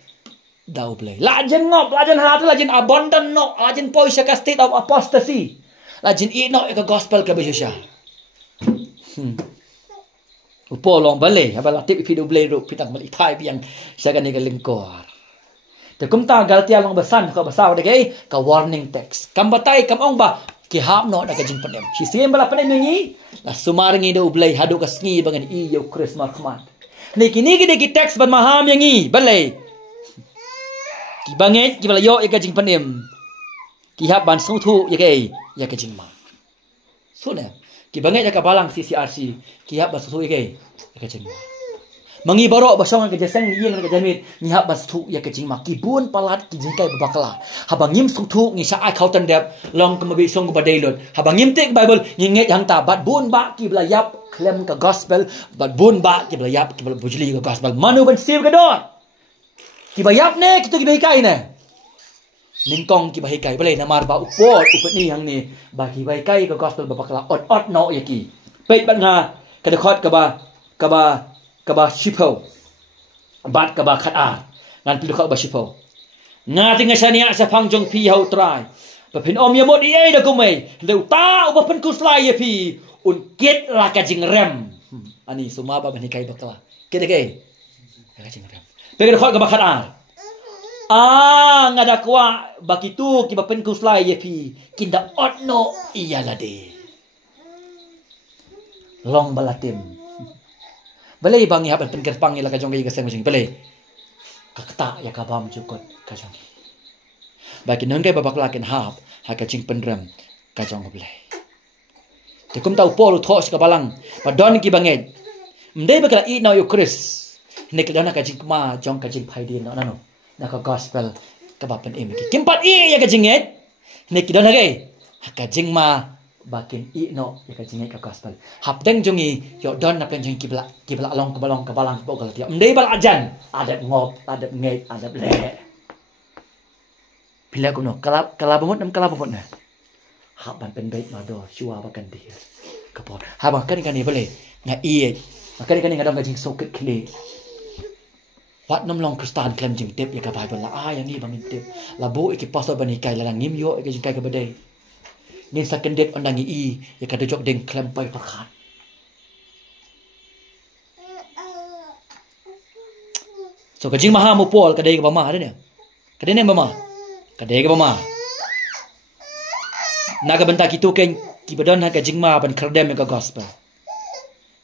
dau play lajen ngop lajen hatu lajen abundant no lajen poi sa state of apostasy lajen ino ka gospel ka besya upolong bale abala tip pi do play ro pitang mali thai piang sa kan ni ka lingkor te kumta Galatia long basan ka basaw de kay ka warning text kambatay kamong ba ki hap no da ka jing panem si sim bala panem ngi la sumaringi do blay hadu ka sngi bangan iyo Christmas kman ni kini ki text ban maham yangi balay ki banget ki bala yo ka jing panem ki hap ban sung thu ya kay ya ka jing ma so na ki banget ya ka balang CCRC ki hap ban sung thu ya kay ya ka jing ma mangi barok basong ka jasang yeng ka jamit ni hab bas thu ya ka jing ma ki bun palat ki jingkai babakla habang yim sung thu ni sa ai khautan dep long ka mabi song ba dailot habang yim tek bible ni nget hang ta bat bun ba ki bla yap klem ka gospel bat bun ba ki bla yap ki bla bujli ka gospel manu ban siv ka don ki ba yap ne ki tu ki bai kai ne ningkong ki bai kai bale namar ba upot upet ni hang ni ba ki bai kai ka gospel babakla ot no ya ki peit bat nga ka dekhot ka ba shipo bat ka ba khat a ngan pi ka ba shipo nga tinga sania sa pangjong pi hau trai ba phin om yamot ie da kumai leu ta ba pen kuslai ye pi un kit la ka jing rem ani suma ba bani kai bakla kit ke ka jing rem pe khot ka bakhat ngada kwa bakitu ki bapen kuslai ye pi kinda otno iya lade long balatim balai bangi haban pen kerpang ila ka jong ga seng jing balai kakta ya ka bam jukot ka jong bagi non kai babak lakin hap ha ka jing penrem ka jong balai te kum tau pol thos ka balang pa don ki banget mdei bakla I now you Chris nek dona ka jing ma jong ka jing phai din no no na ka gospel ka bapen em ki kimpat I ya ka jinget nek dona ke ka jing ma bakin I no ya ka jinget ka gospel hap deng jongi yo don na pen jing kibla along ka balang bo ka tiap mdei bal ajan ada ngop ada nget ada le bila kuno kala bomot na hap ban pen baik ma do shua bakan dia kapor ha ba kan ni boleh nga I kan ngadong ka jing soket kle wat nom long kristan klem jing tip ya ka bible la yang ni bamin tip la bo iki pastor bani kai la ngim yo iki jing kai ka badai ni second date ondang I ya ka dejok deng klem pai pakhat so ka jing maha mo pol ka dei ka bama ne ka dei ne bama ka dei ka bama naga benta kitu ken ki badon ha ka jing ma ban kerdem ka gospel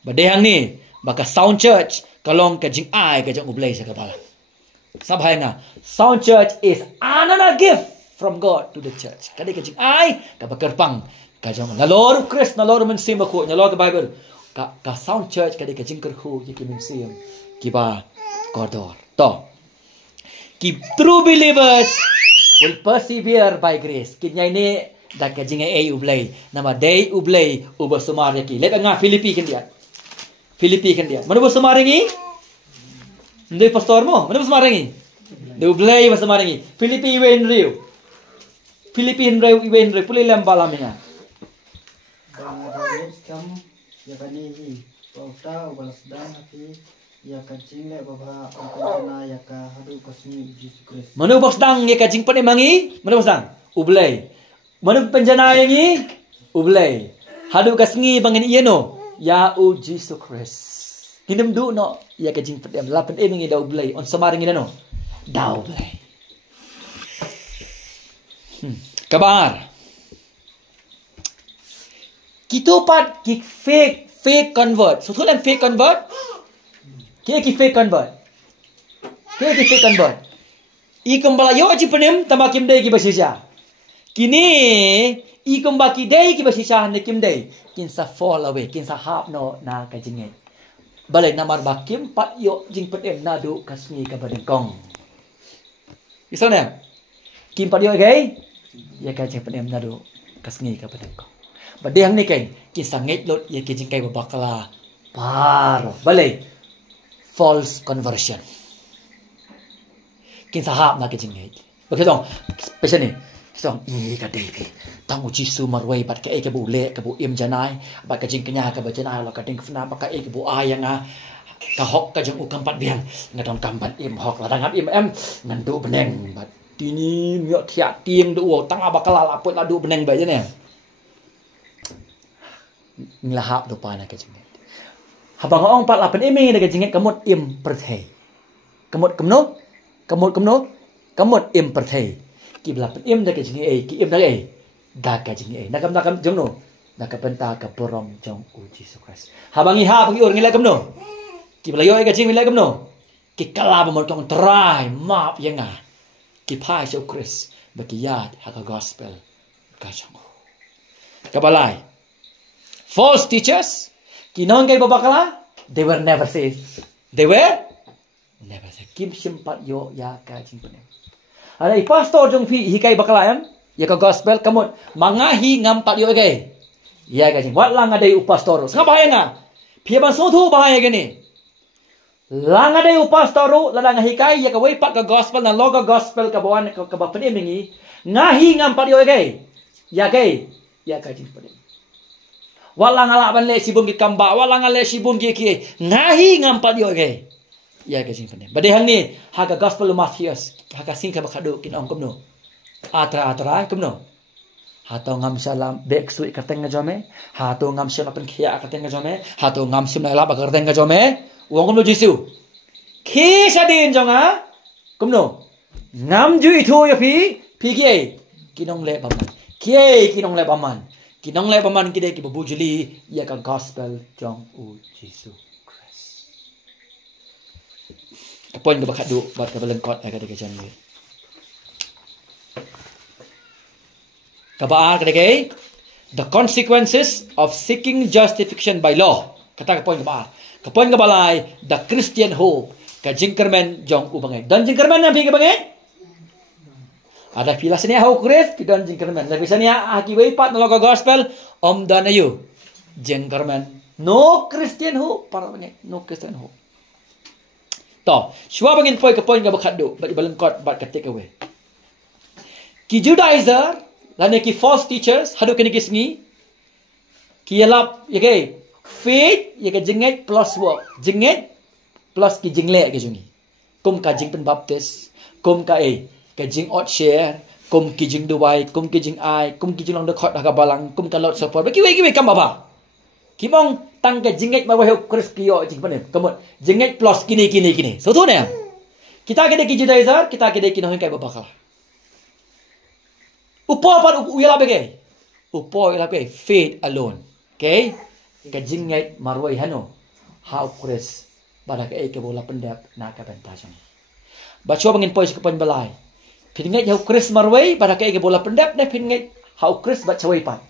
badai hang ni baka sound church kalong ka jing ai ka jong ublay sa kapala sabhay nga sound church is another gift from God to the church kadi ka jing ai ka bakarpang ka jong nalor Chris nalor man sim ko nalor ka bible ka sound church kadi ka jing kerhu ki min sim ki ba kodor to ki true believers will persevere by grace ki nyai ne da ka jing ai ublay nama day ublay uba sumar ki let nga Filipi kan dia Filipi kan dia. Mana bos semaringi? Ndai pastor mo. Mana bos semaringi? De ublay bos semaringi. Filipi iwen riu. Filipi iwen riu pulai lembala minga. Bang ada kam ya kani hi. Pauta balas dan hati ya kacing le baba angkana ya ka hadu kasni Jesus Christ. Mana bos dang ya kacing pen emangi? Mana bos dang? Ublay. Mana penjana yangi? Ublay. Hadu kasni bangin ieno. Ya u Jesus Christ. Hindam du no ya ka jing pedem lapen ngi daw blay on samaring ina no. Daw blay. Kabar. Kito pat ki fake convert. So thulan fake convert. Ki fake convert. Ki fake convert. I kembala yo aji penem tamakim dai ki basisya. Kini I kembaki dai ki basisya ne kim dai. Kinsa fall away, kinsa hap no na ka jinget. Balai namar bakim pat yo jing pedem nadu kasni ka badengkong. Isau ne? Kim pat yo gay? Ya ka jing pedem nadu kasni ka badengkong. Badeng ni kan kinsa nget lot ya ki jing kai babakala par. Balai false conversion. Kinsa hap na ka jinget. Bakitong pesen ni song ka devi tang uji su marwai bat ka ke bu le ka bu im janai bat ka jing kenya ka ba janai la ka ding fna ba ka ke bu ayanga ka hok ka jong ukam pat biang ngadon kambat im hok la dangap im em ngandu beneng bat tini myo thia tieng du tang abakala la put la du beneng ba je ne ngilahap do pa na ka jing habang ong pat la pen imi na ka jing kamot im perthei kamot im perthei ki belap im da ke jing ki im da ka jing nakam jong no nakap penta ka borom jong u Jesus Christ habangi ha pagi ur ngila kam no ki belayo ka jing ngila kam no ki kala mo tong try map yanga ki pai Jesus Christ baki yad ha ka gospel ka jong ka balai false teachers ki non kai babakala they were never saved kim simpat yo ya ka jing penem ada pastor jong fi hikai bakalayan ya ka gospel kamot mangahi ngampat yo gay ya ka jing wat lang ada pastor sa bahaya nga piaban sotu bahaya gini lang ada pastor la lang hikai ya ka way pat ka gospel na logo gospel ka bawan ka bapen mingi ngahi ngampat yo gay ya ka jing pedem walang ala ban le sibung ki kamba walang ale sibung ki ngahi ngampat yo gay ya ka jing pedem badehang ni ha ka gospel Matthews ha ka sing ka bakado kin ong kumno atra kumno Hato ngam salam bek sui kateng ngajome, hato ngam sim apen khia kateng ngajome, hato ngam sim lala ba kateng ngajome, uang kumno Jisu. Khi sadin jonga, kumno ngam ju itu ya pi kiai kinong le baman. Kiai kinong le baman. Kinong le baman kide ki babujuli ya ka gospel jong u Jisu Christ. Poin ke bakat du bat ke belengkot agak dekat janji. Kabar kedai, the consequences of seeking justification by law. Kata poin kabar. Poin kabalai, the Christian hope. Ka jingkermen jong u bangai. Dan jingkermen yang pergi bangai. Ada pila sini hau Chris, dan jingkermen. Tapi sini aki weipat nolok gospel om dan ayu. Jingkermen. No Christian hope para bangai. No Christian hope. Toh, shua bangin poin ke poin kabakat du. Bat belengkot bat ke take away. Ki Judaizer lane ki false teachers hadu kini kisngi ki yalap yake faith yake jenget plus work jenget plus ki jingle ke jungi kum ka jing pen baptist kum ka ka jing out share kum ki jing duwai kum ki jing ai kum ki jing long de khot ka balang kum ka lot support ki we kam apa ki mong tang ka jinget ma wa kris ki yo jing pen kamot jenget plus kini so tu ne kita kede ki Judaizer kita kede ki noh kai babakala Upo apa uyala bege? Upo uyala bege faith alone. Okay? Kajingai marwai hano. How Chris pada ke bola pendap nak bentajong. Baca bangin pois ke pon balai. Pingai how Chris marwai pada ke bola pendap ne pingai how Chris baca wai pat.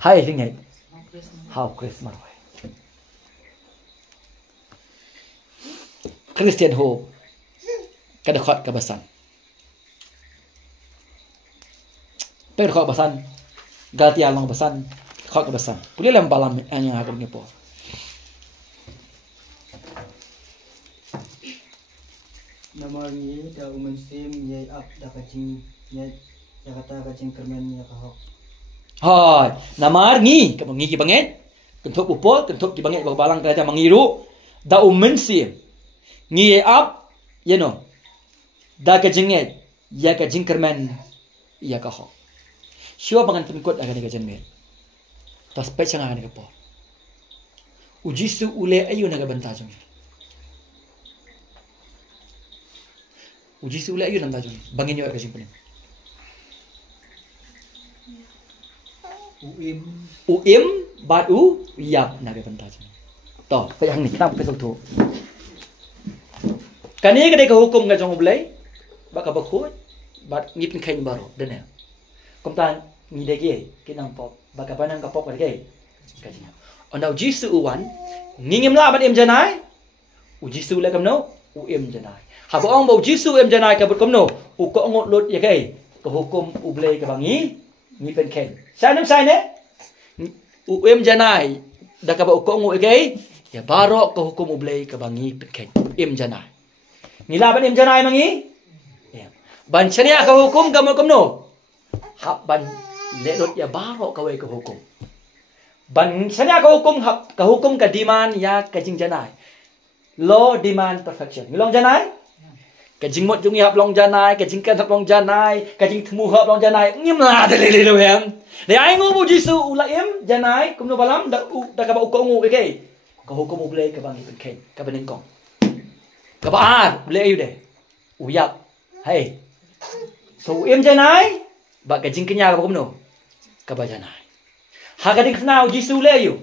Hai pingai. How Chris marwai. Christian hope. Kada khot kabasan. Per khot basan Galatia long basan khot basan puli lam balam anya hakam ngepo Nama ni da umensim ye up da kacing ye ya kata kacing kermen ya kahok. Hai namar ngi ka ngi ki banget kentuk upo kentuk ki banget balang kata mangiru da umensim ngi ye up you know da kacing ya kacing kermen ya kahok. Siapa bangan pengikut akan dikajian mer. Tas pecah akan dikapo. Ujisu ule ayu naga bentajung. Ujisu ule ayu bentajung. Bangin yo akan simpen. Uim batu yap naga bentajung. Toh, payang ni kita pesok tu. Kani kedai ke hukum ngajong ulai, baka bakut, bat ngipin kain baru, dene. Komtan ni dege kinang pop baka panang ka pop dege kajina onda ujisu uwan ngingim la ban em janai ujisu le kamno u em janai habo ong bo ujisu em janai ka but kamno u ko ngot lut ye kai ko hukum u blei ka bangi ni pen ken sai nam sai ne u em janai da ka ba u ko ngot ye kai ya baro ko hukum u blei ka bangi pen ken em janai ni la ban em janai mangi ban chania ka hukum ka mo kamno hab ban ledot ya baro kawe ke hukum ban sanya ka hukum ka demand ya ka jing janai law demand perfection ngilong janai ka jing mot jung hab long janai ka jing kan hab long janai ka jing thmu hab long janai ngim la de le lo hem le ai ngo bu jisu ula em janai kum no balam da ka ba u ko ngu ke ka hukum u ble ka bang pen ken ka banin kong ka ba ar ble yu de u yap hey so em janai ba ka jing kenya ka kumno ka ba janai ha ka dik na Jisu le yu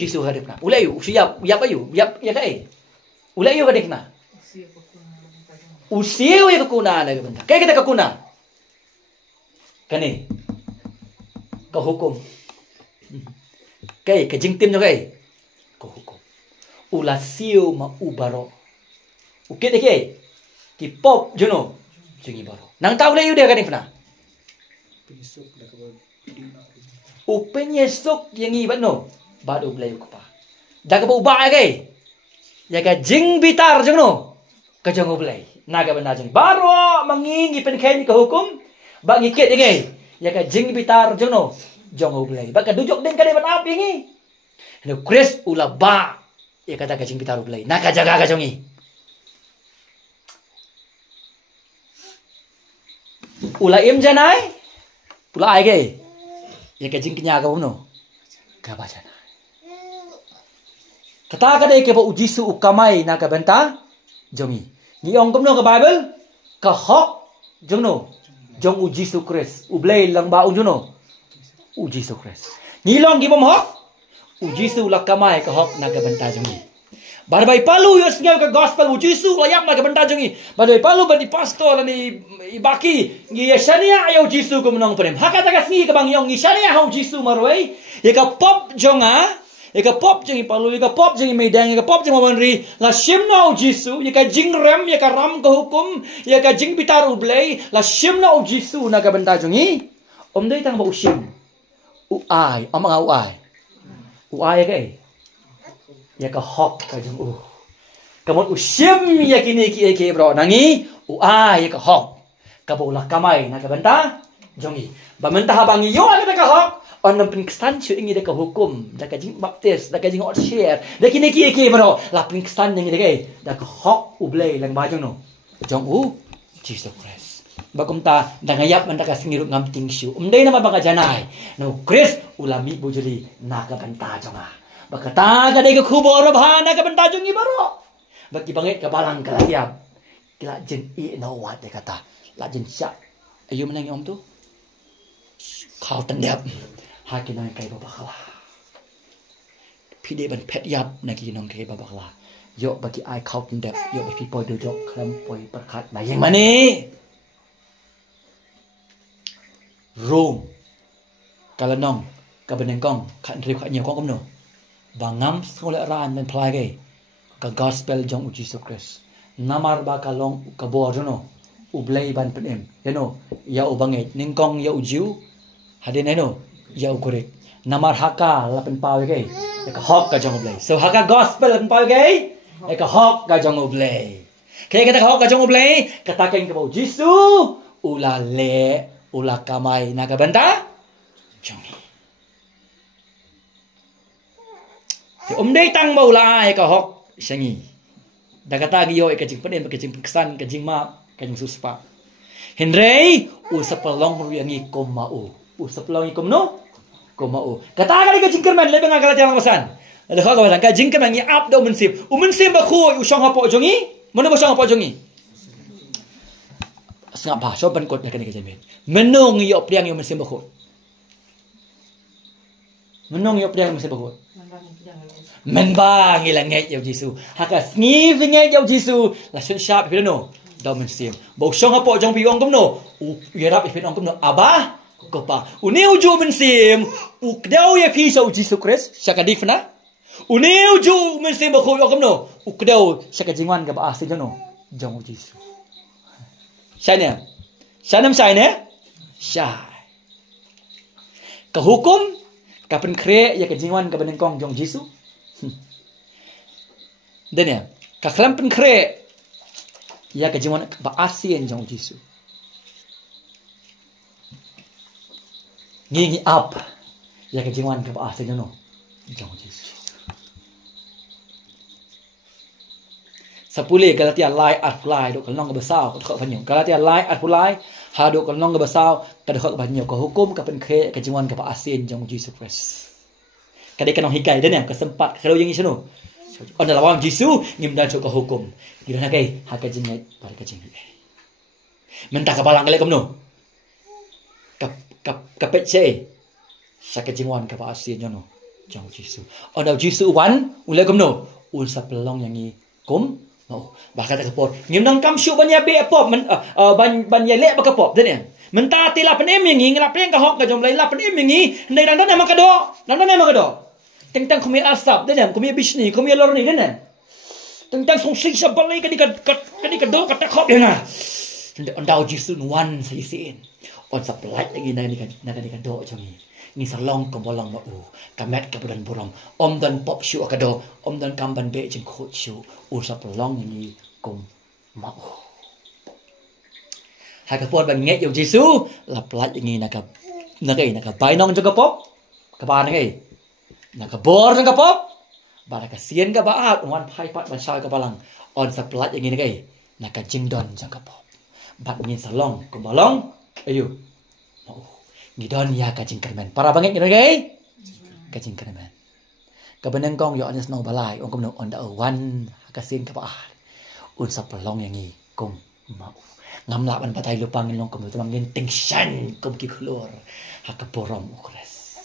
Jisu ha dik na ule yu siap yap ayu yap ya kai ule yu ka dik na usiu ya kuna na ka benda kai kita ka kuna kani ka hukum kai ka jing tim no kai ka hukum ula siu ma ubaro ukit ke ki pop juno jungi baro nang tahu le yu dia kadang pernah penyesuk yang i bano baru belayu kapa dah ke ubah ke ya ka jing bitar jengno ka jang belai naga benda jeng baru mengingi penken ke hukum bak ngikit ke ya ka jing bitar jengno jang belai bak ka dujuk deng ka de ban api ngi no Chris ula ba ya kata ka jing bitar belai naga jaga ka jongi ula im janai ula ai ke ya ka jing kenya ka no ka ba janai kata ka dei ke ba ujisu ukamai na ka benta jongi ni ong kom no ka bible ka hok jong no jong ujisu Christ ublei lang ba ung no ujisu Christ ni long gi bom hok ujisu lakamai ka hok na ka benta jongi barbai palu yo sngaw ka gospel ujisu layap na ka benta jongi barbai palu ba di pastor ni ibaki gi yeshania yo ujisu ko menong prem hakata ka sngi ka bang yong yeshania ha ujisu marwai ye ka pop jonga eka pop jeng palu eka pop jeng medang eka pop jeng mawanri la shimna ujisu eka jing rem eka ram ko hukum eka jing bitar ublei la shimna ujisu na ka benda jongi omdei tang ba ushim uai omang uai ke eka hok ka jong kamot ushim yakini ki eke bro nangi uai eka hok ka bola kamai na ka benda jongi ba mentah bang yo ka ka hok on pengkesan cu ingi deka hukum deka jing baptis deka jing ot share deki neki eke bro la pengkesan yang deka deka hok ublei lang ba jong no jong Jesus Christ bagum ta dangayap man deka singirup ngam ting shu umdei na ba janai no Christ ulami bujuli na ka banta jonga bakata ka deka khubor bha na ka banta jongi baro bagi banget ka balang ka yap kila jin I no wat deka ta la jin sya ayu menang om tu kau tendap hakinai kai babakala pide ban pet yap nagi nong kai babakala yo bagi ai kau tendap yo bagi poi do jok kram poi perkat na yang mani Rome kalanong kabenengkong kan riu khat nyaw kong no bangam sole ran men plai ge ka gospel jong Jesus Christ namar ba kalong ka bor no ublei ban penem no ya ubange ningkong ya ujiu hadin no ya ukorek namar haka lapen pau ke ka hok ka jong ublei so haka gospel lapen pau ke ka hok ka jong ublei ke ka hok ka jong ublei kata ken ka bau jisu ula le ula kamai na ka benta jong ni umdei tang bau la ka hok sangi da kata gi yo ka jing peden ka jing kesan ka jing ma ka jing suspa henrei u sapalong ruyangi komau u sapalong ikom no komau kata ka ka jingkerman lebe ngakala tiang pasan ada kha ka pasan ka jingkerman ngi up do umensim ba khu u shong hapo jongi mono ba shong hapo jongi sngap ba so ban kot ka ni ka jemen menong yo priang yo mensim ba khu menong yo priang mensim ba khu men ba ngi la ngai yo jisu haka sngi ngai yo jisu la shun sharp pi no do mensim bo shong hapo jong pi ong kom no u yerap pi ong kom no aba kopa uneu ju mensim ukdau ya pi so Jesus Christ syakadik na uneu ju mensim ba khu kom no ukdau syakajingwan ka ba asin no jong Jesus sai ne sanam sai ne sai ka hukum ka pen kre ya kajingwan ka benengkong jong Jesus dan ya ka klam pen kre ya kajingwan ba asin jong Jesus ngi up ya ka jingwan ka ba sa no jong Jesus sapule Galatia lai at lai do kalong ka basao ka phanyo Galatia lai at pulai ha do kalong ka basao ka do ka phanyo ka hukum ka pen kre ka jingwan ka ba asin jong Jesus Christ kadai kanong hikai dan ya ka sempat kalau yang isno on lawan Jesus ngim dan ka hukum gila kai ha ka jingai par ka jingai mentah ka balang kale komno kapet se saka jingwan ka ba asin jono jong jisu ono jisu wan ule komno un sa pelong yang ni kom no bakata ka por ngim nang kam shu ban ya be pop ban ya le ba ka pop den ya menta ti la penem yang ngi la pen ka hok ka jom lai la penem yang ngi ndai dan ma ka do dan ma ka do tentang kumi asap den ya kumi bisni kumi lor ni den ya tentang song sing sa balai ka di ka do ka ta khop ya na ndau jisu wan sa isin on supply lagi nak ni kan do changi ni salong ko bolong ma u kamet ka budan burong om dan pop shu akado om dan kamban be jing khot shu u sapolong ni kum ma u ha ka pot ban nge yo jisu la plat ni nak ka bai nong jang ka pop ka ba ngai nak ka bor jang ka pop ba ka sien ka ba at wan phai pat ban shai ka balang on supply ni nak ka jing don jang ka pop bat ni salong ko bolong Ayo. Mau. Ngidon ya ka jingkermen. Para bangit ngidon gay. Ka jingkermen. Ka beneng kong yo anes no balai ong kom no on da wan ka sin ka pa. Un sa pelong yang ni kom mau. Ngam la ban patai lupang long kom tu mangin tension kom ki keluar. Ha ka porom ukres.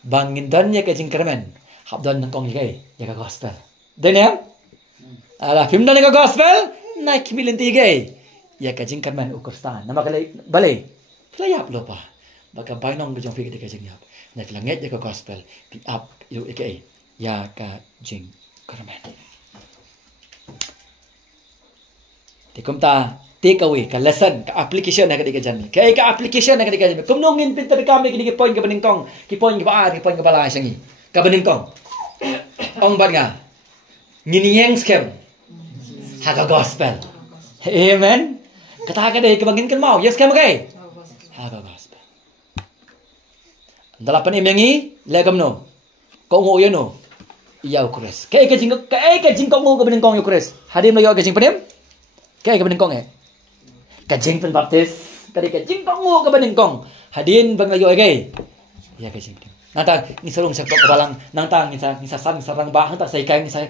Bangin dan ya ka jingkermen. Habdan nang kong gay ya ka gospel. Daniel? Ala film dan ka gospel. Naik milin tigay. Ya ka jingkermen ukrestan. Nama kalay balay. Layap lo pa. Baka bainong bejong fikir ka jingyap. Na langit ya ka gospel. Pi up yu ika ya ka jingkermen. Tikum ta take away ka lesson ka application na kadika jan. Ka application na kadika jan. Kumnongin pintar kami kini ki point ka beningkong. Ki point ka baad ki point ka balay sangi. Ka beningkong. Ong ban nga. Nginieng scam. Haga gospel. Amen. Kata deh kebangin kan mau. Yes scam kay. Haga gospel. Dalapan imengi legam no. Kau ngo yo no. Iya ukres. Kay ka jingkong mo ka beningkong ukres. Hadim lo yo ka jing penem. Kay ka beningkong eh. Ka jing pen baptis. Kadi ka jingkong mo ka beningkong. Hadin bang lo yo kay. Iya ka jing penem. Nantang ni sarung sa kabalang nantang ni sa san sarang ba hanta sai kai ni sa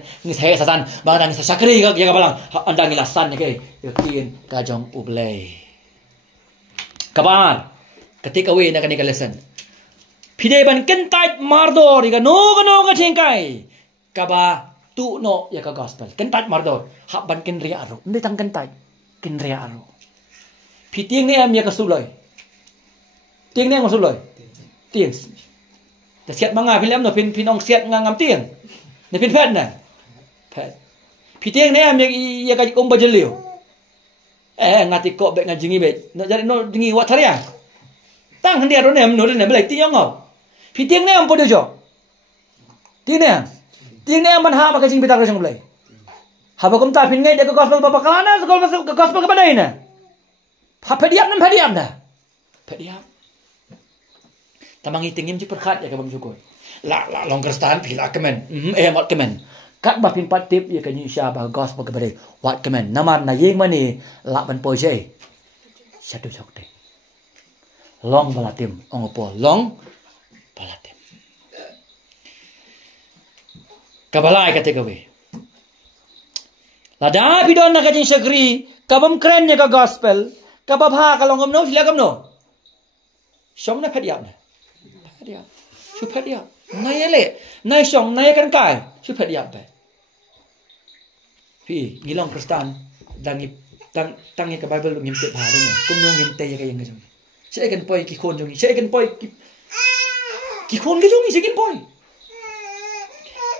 sa san ba nang sa sakri ka ya kabalang andang ni lasan ni kay yakin ka jong ublay kabar ketika we na kanika lesson pide ban kentai mardor ka no ka thingkai kaba tu no ya ka gospel kentai mardor ha ban ken ria aro ndi tang kentai ken ria aro piting ni am ya ka suloi ting ni am suloi tingแต่เสียดมางาพี่เล่มเนาะพี่น้องเสียดงางำเตียงในพี่แพทย์น่ะแพทย์พี่เตียงเนี่ยมีya ka om bajeliu ngati ko be ngajingi be no jadi no dingi wat tharia tang handia ro ne no ne belai tiang ngauพี่เตียงเนี่ยam podo jo tiangเนี่ยman ha ma ka jing bitak ro jong belai ha ba kom ta phin ngai de ka gospel ba kalana gospel ka badai na ha phediap na phediap Tamangi tingim ci perkhat ya kabam jukoi. La long kristan phila kemen. Mat kemen. Kat ba pin patip ya kanyi sya ba gospel ke bare. Wat kemen. Naman na yeng mani la ban poi je. Satu sokte. Long balatim ong opo long balatim. Kabalai kate gawe. Lada bidon na kajing sagri kabam kren ya ka gospel. Kababha kalong gomno sila gomno. Syong na phadiap na. Dia, supaya dia, naik le, naik song, naik kan kai, supaya dia apa? Pi, ngilang Kristen, tangi ke Bible ngimte bahari ni, kumyong ngimte ya kaya ngajong. Saya kan poi kikon jongi, saya kan poi kikon ngajong, saya kan poi.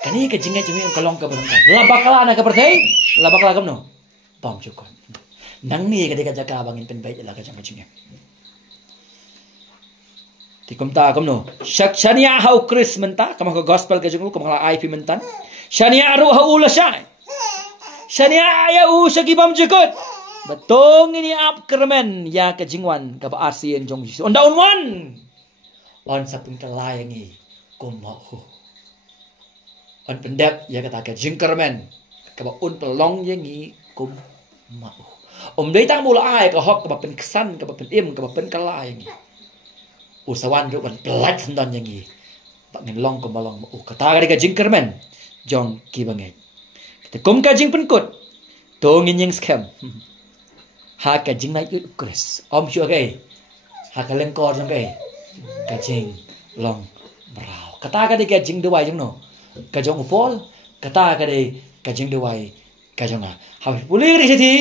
Kani ke jingai jongi yang kalong ke berangkat, labakala nak ke pertai, labakala kamu no, bom cukon. Nang ni ketika jaga bangin penbaik lah kajang kajingnya. Tikum ta kamno shania hau kris menta kamah ka gospel ka jungu kamah IP mentan shania ru hau lasai shania ya u sagibam jekut betong ini ap kermen ya ka jingwan ka ba asien jong on down one on sapun kalayangi kumahu on pendep ya kata ka jingkermen ka ba un pelong yangi kumahu dei tang mula ai ka hok ka ba pen kesan ka ba pen im ka ba pen kalayangi usawan ru ban pelat sendan yang ni pak ngin long ko malong kata ka jingkermen jong ki bangai kita kum ka jing penkut to ngin yang scam ha ka jing nai ut kris om sure kai ha ka leng kor jong kai ka jing long brau kata ka jing dewai jong no ka jong upol kata ka jing dewai ka jong ha puli ri thi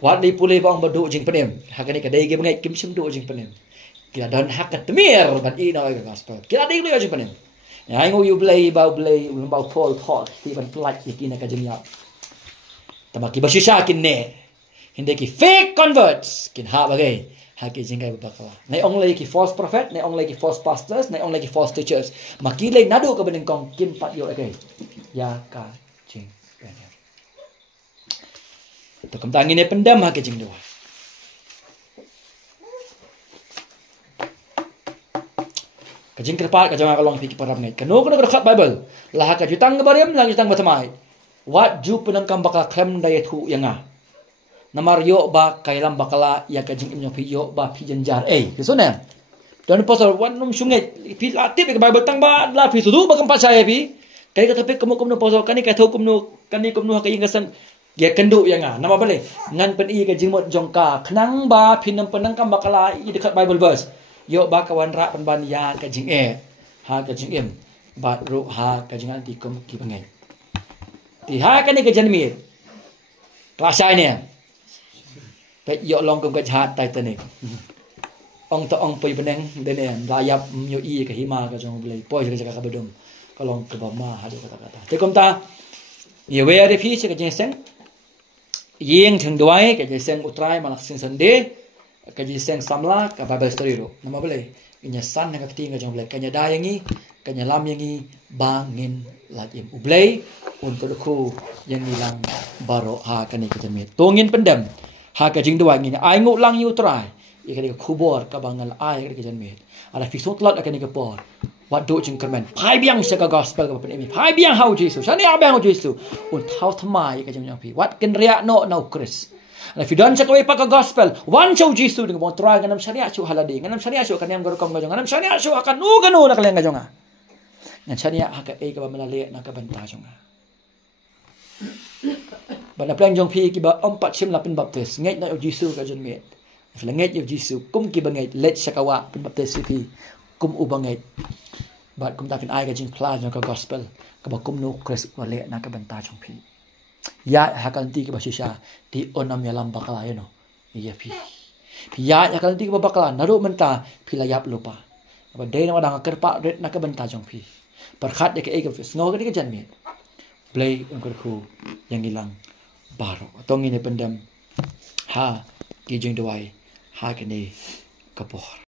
wat di puli bang badu jing penem ha ka dei ki bangai kim sim do jing penem kita don hak ketemir ban ino ke gospel kita ding lu aja penem ya ngo you play bau Paul thought ti ban plak yakin ka jengya tamaki basisha kinne hinde ki fake converts kin ha bagai ha ki jingkai bakala nai ong lai ki false prophet nai ong lai ki false pastors nai ong lai ki false teachers maki lai nadu ka benengkong kim pat yo agai ya ka jing penem to kam tangi ne pendam ha ki jing dua kajing kerpat kajang kalong fikir param ngai kanu dekat Bible lah ka jutang ke bariam lang jutang batamai wat ju penangkam bakal klem daya thu yang namar yo ba kailam bakala ya ka jing imyo pi yo ba pi janjar kiso na dan pasal wan num sungai pi latip ke bible tang ba la pi sudu ba kampa saya pi kai ka tapi kamu kumno pasal kani ka thau kumno ka ingasan ya kendu yang nama boleh ngan pen i ka jing mot jongka khnang ba pinam penang kam bakala i dekat bible verse yo ba kawan ra pen ban ya ka jing ha ka jing em ba ru ha ka jing anti kum ki bangai ti ha kani ka janmi klasai ni pe yo long kum ka jhat titanic ong to ong poi beneng dene layap yo i ka hima ka jong boleh poi ka ka bedum kalong ke bama ha kata-kata te kom ta ye we ari phi ka jing seng yeng thing duai ka jing utrai malak sin sande ka jing samla ka bible story ro nama boleh inya san ka peti ka jong boleh kanya dayangi kanya lam yangi bangin latim ublay untuk ku yang hilang baro ha kani ka jamit tongin pendam ha ka jing duai ngin ai ngu lang yu trai i ka kubor ka bangal ai ka jamit ada fisot lat ka ni ka por wat do jing kermen pai biang saka gospel ka pen emi pai biang how jesus sani abang jesus un thau thamai ka jing pi wat ken ria no chris and if you don't check away pa ka gospel one show jesus dengan bon try ganam syariah chu haladi ganam syariah chu kan yang gor kom ga ganam syariah chu akan nu ganu nak leng ga jonga ngan syariah ha ka ka ba melale nak ka banta jonga ba na plan jong pi ki ba 4 baptis ngai na jesus ka jon met ngai yo jesus kum ki bangai let sakawa pin baptis pi kum ubangai bat kum takin ai ka jing kla jong ka gospel ka ba kum nu chris wale nak ka banta jong pi ya hakan ti ke basisha di onam yalam bakala no iya pi ya hakan ti ke bakala naru menta pilayap lupa apa dai na dang kerpa ret nak benta jong pi perkhat de ke ke ngo ke janmi play ungkur ku yang hilang baru tong ini pendam ha ki jing duai ha ke ni kapor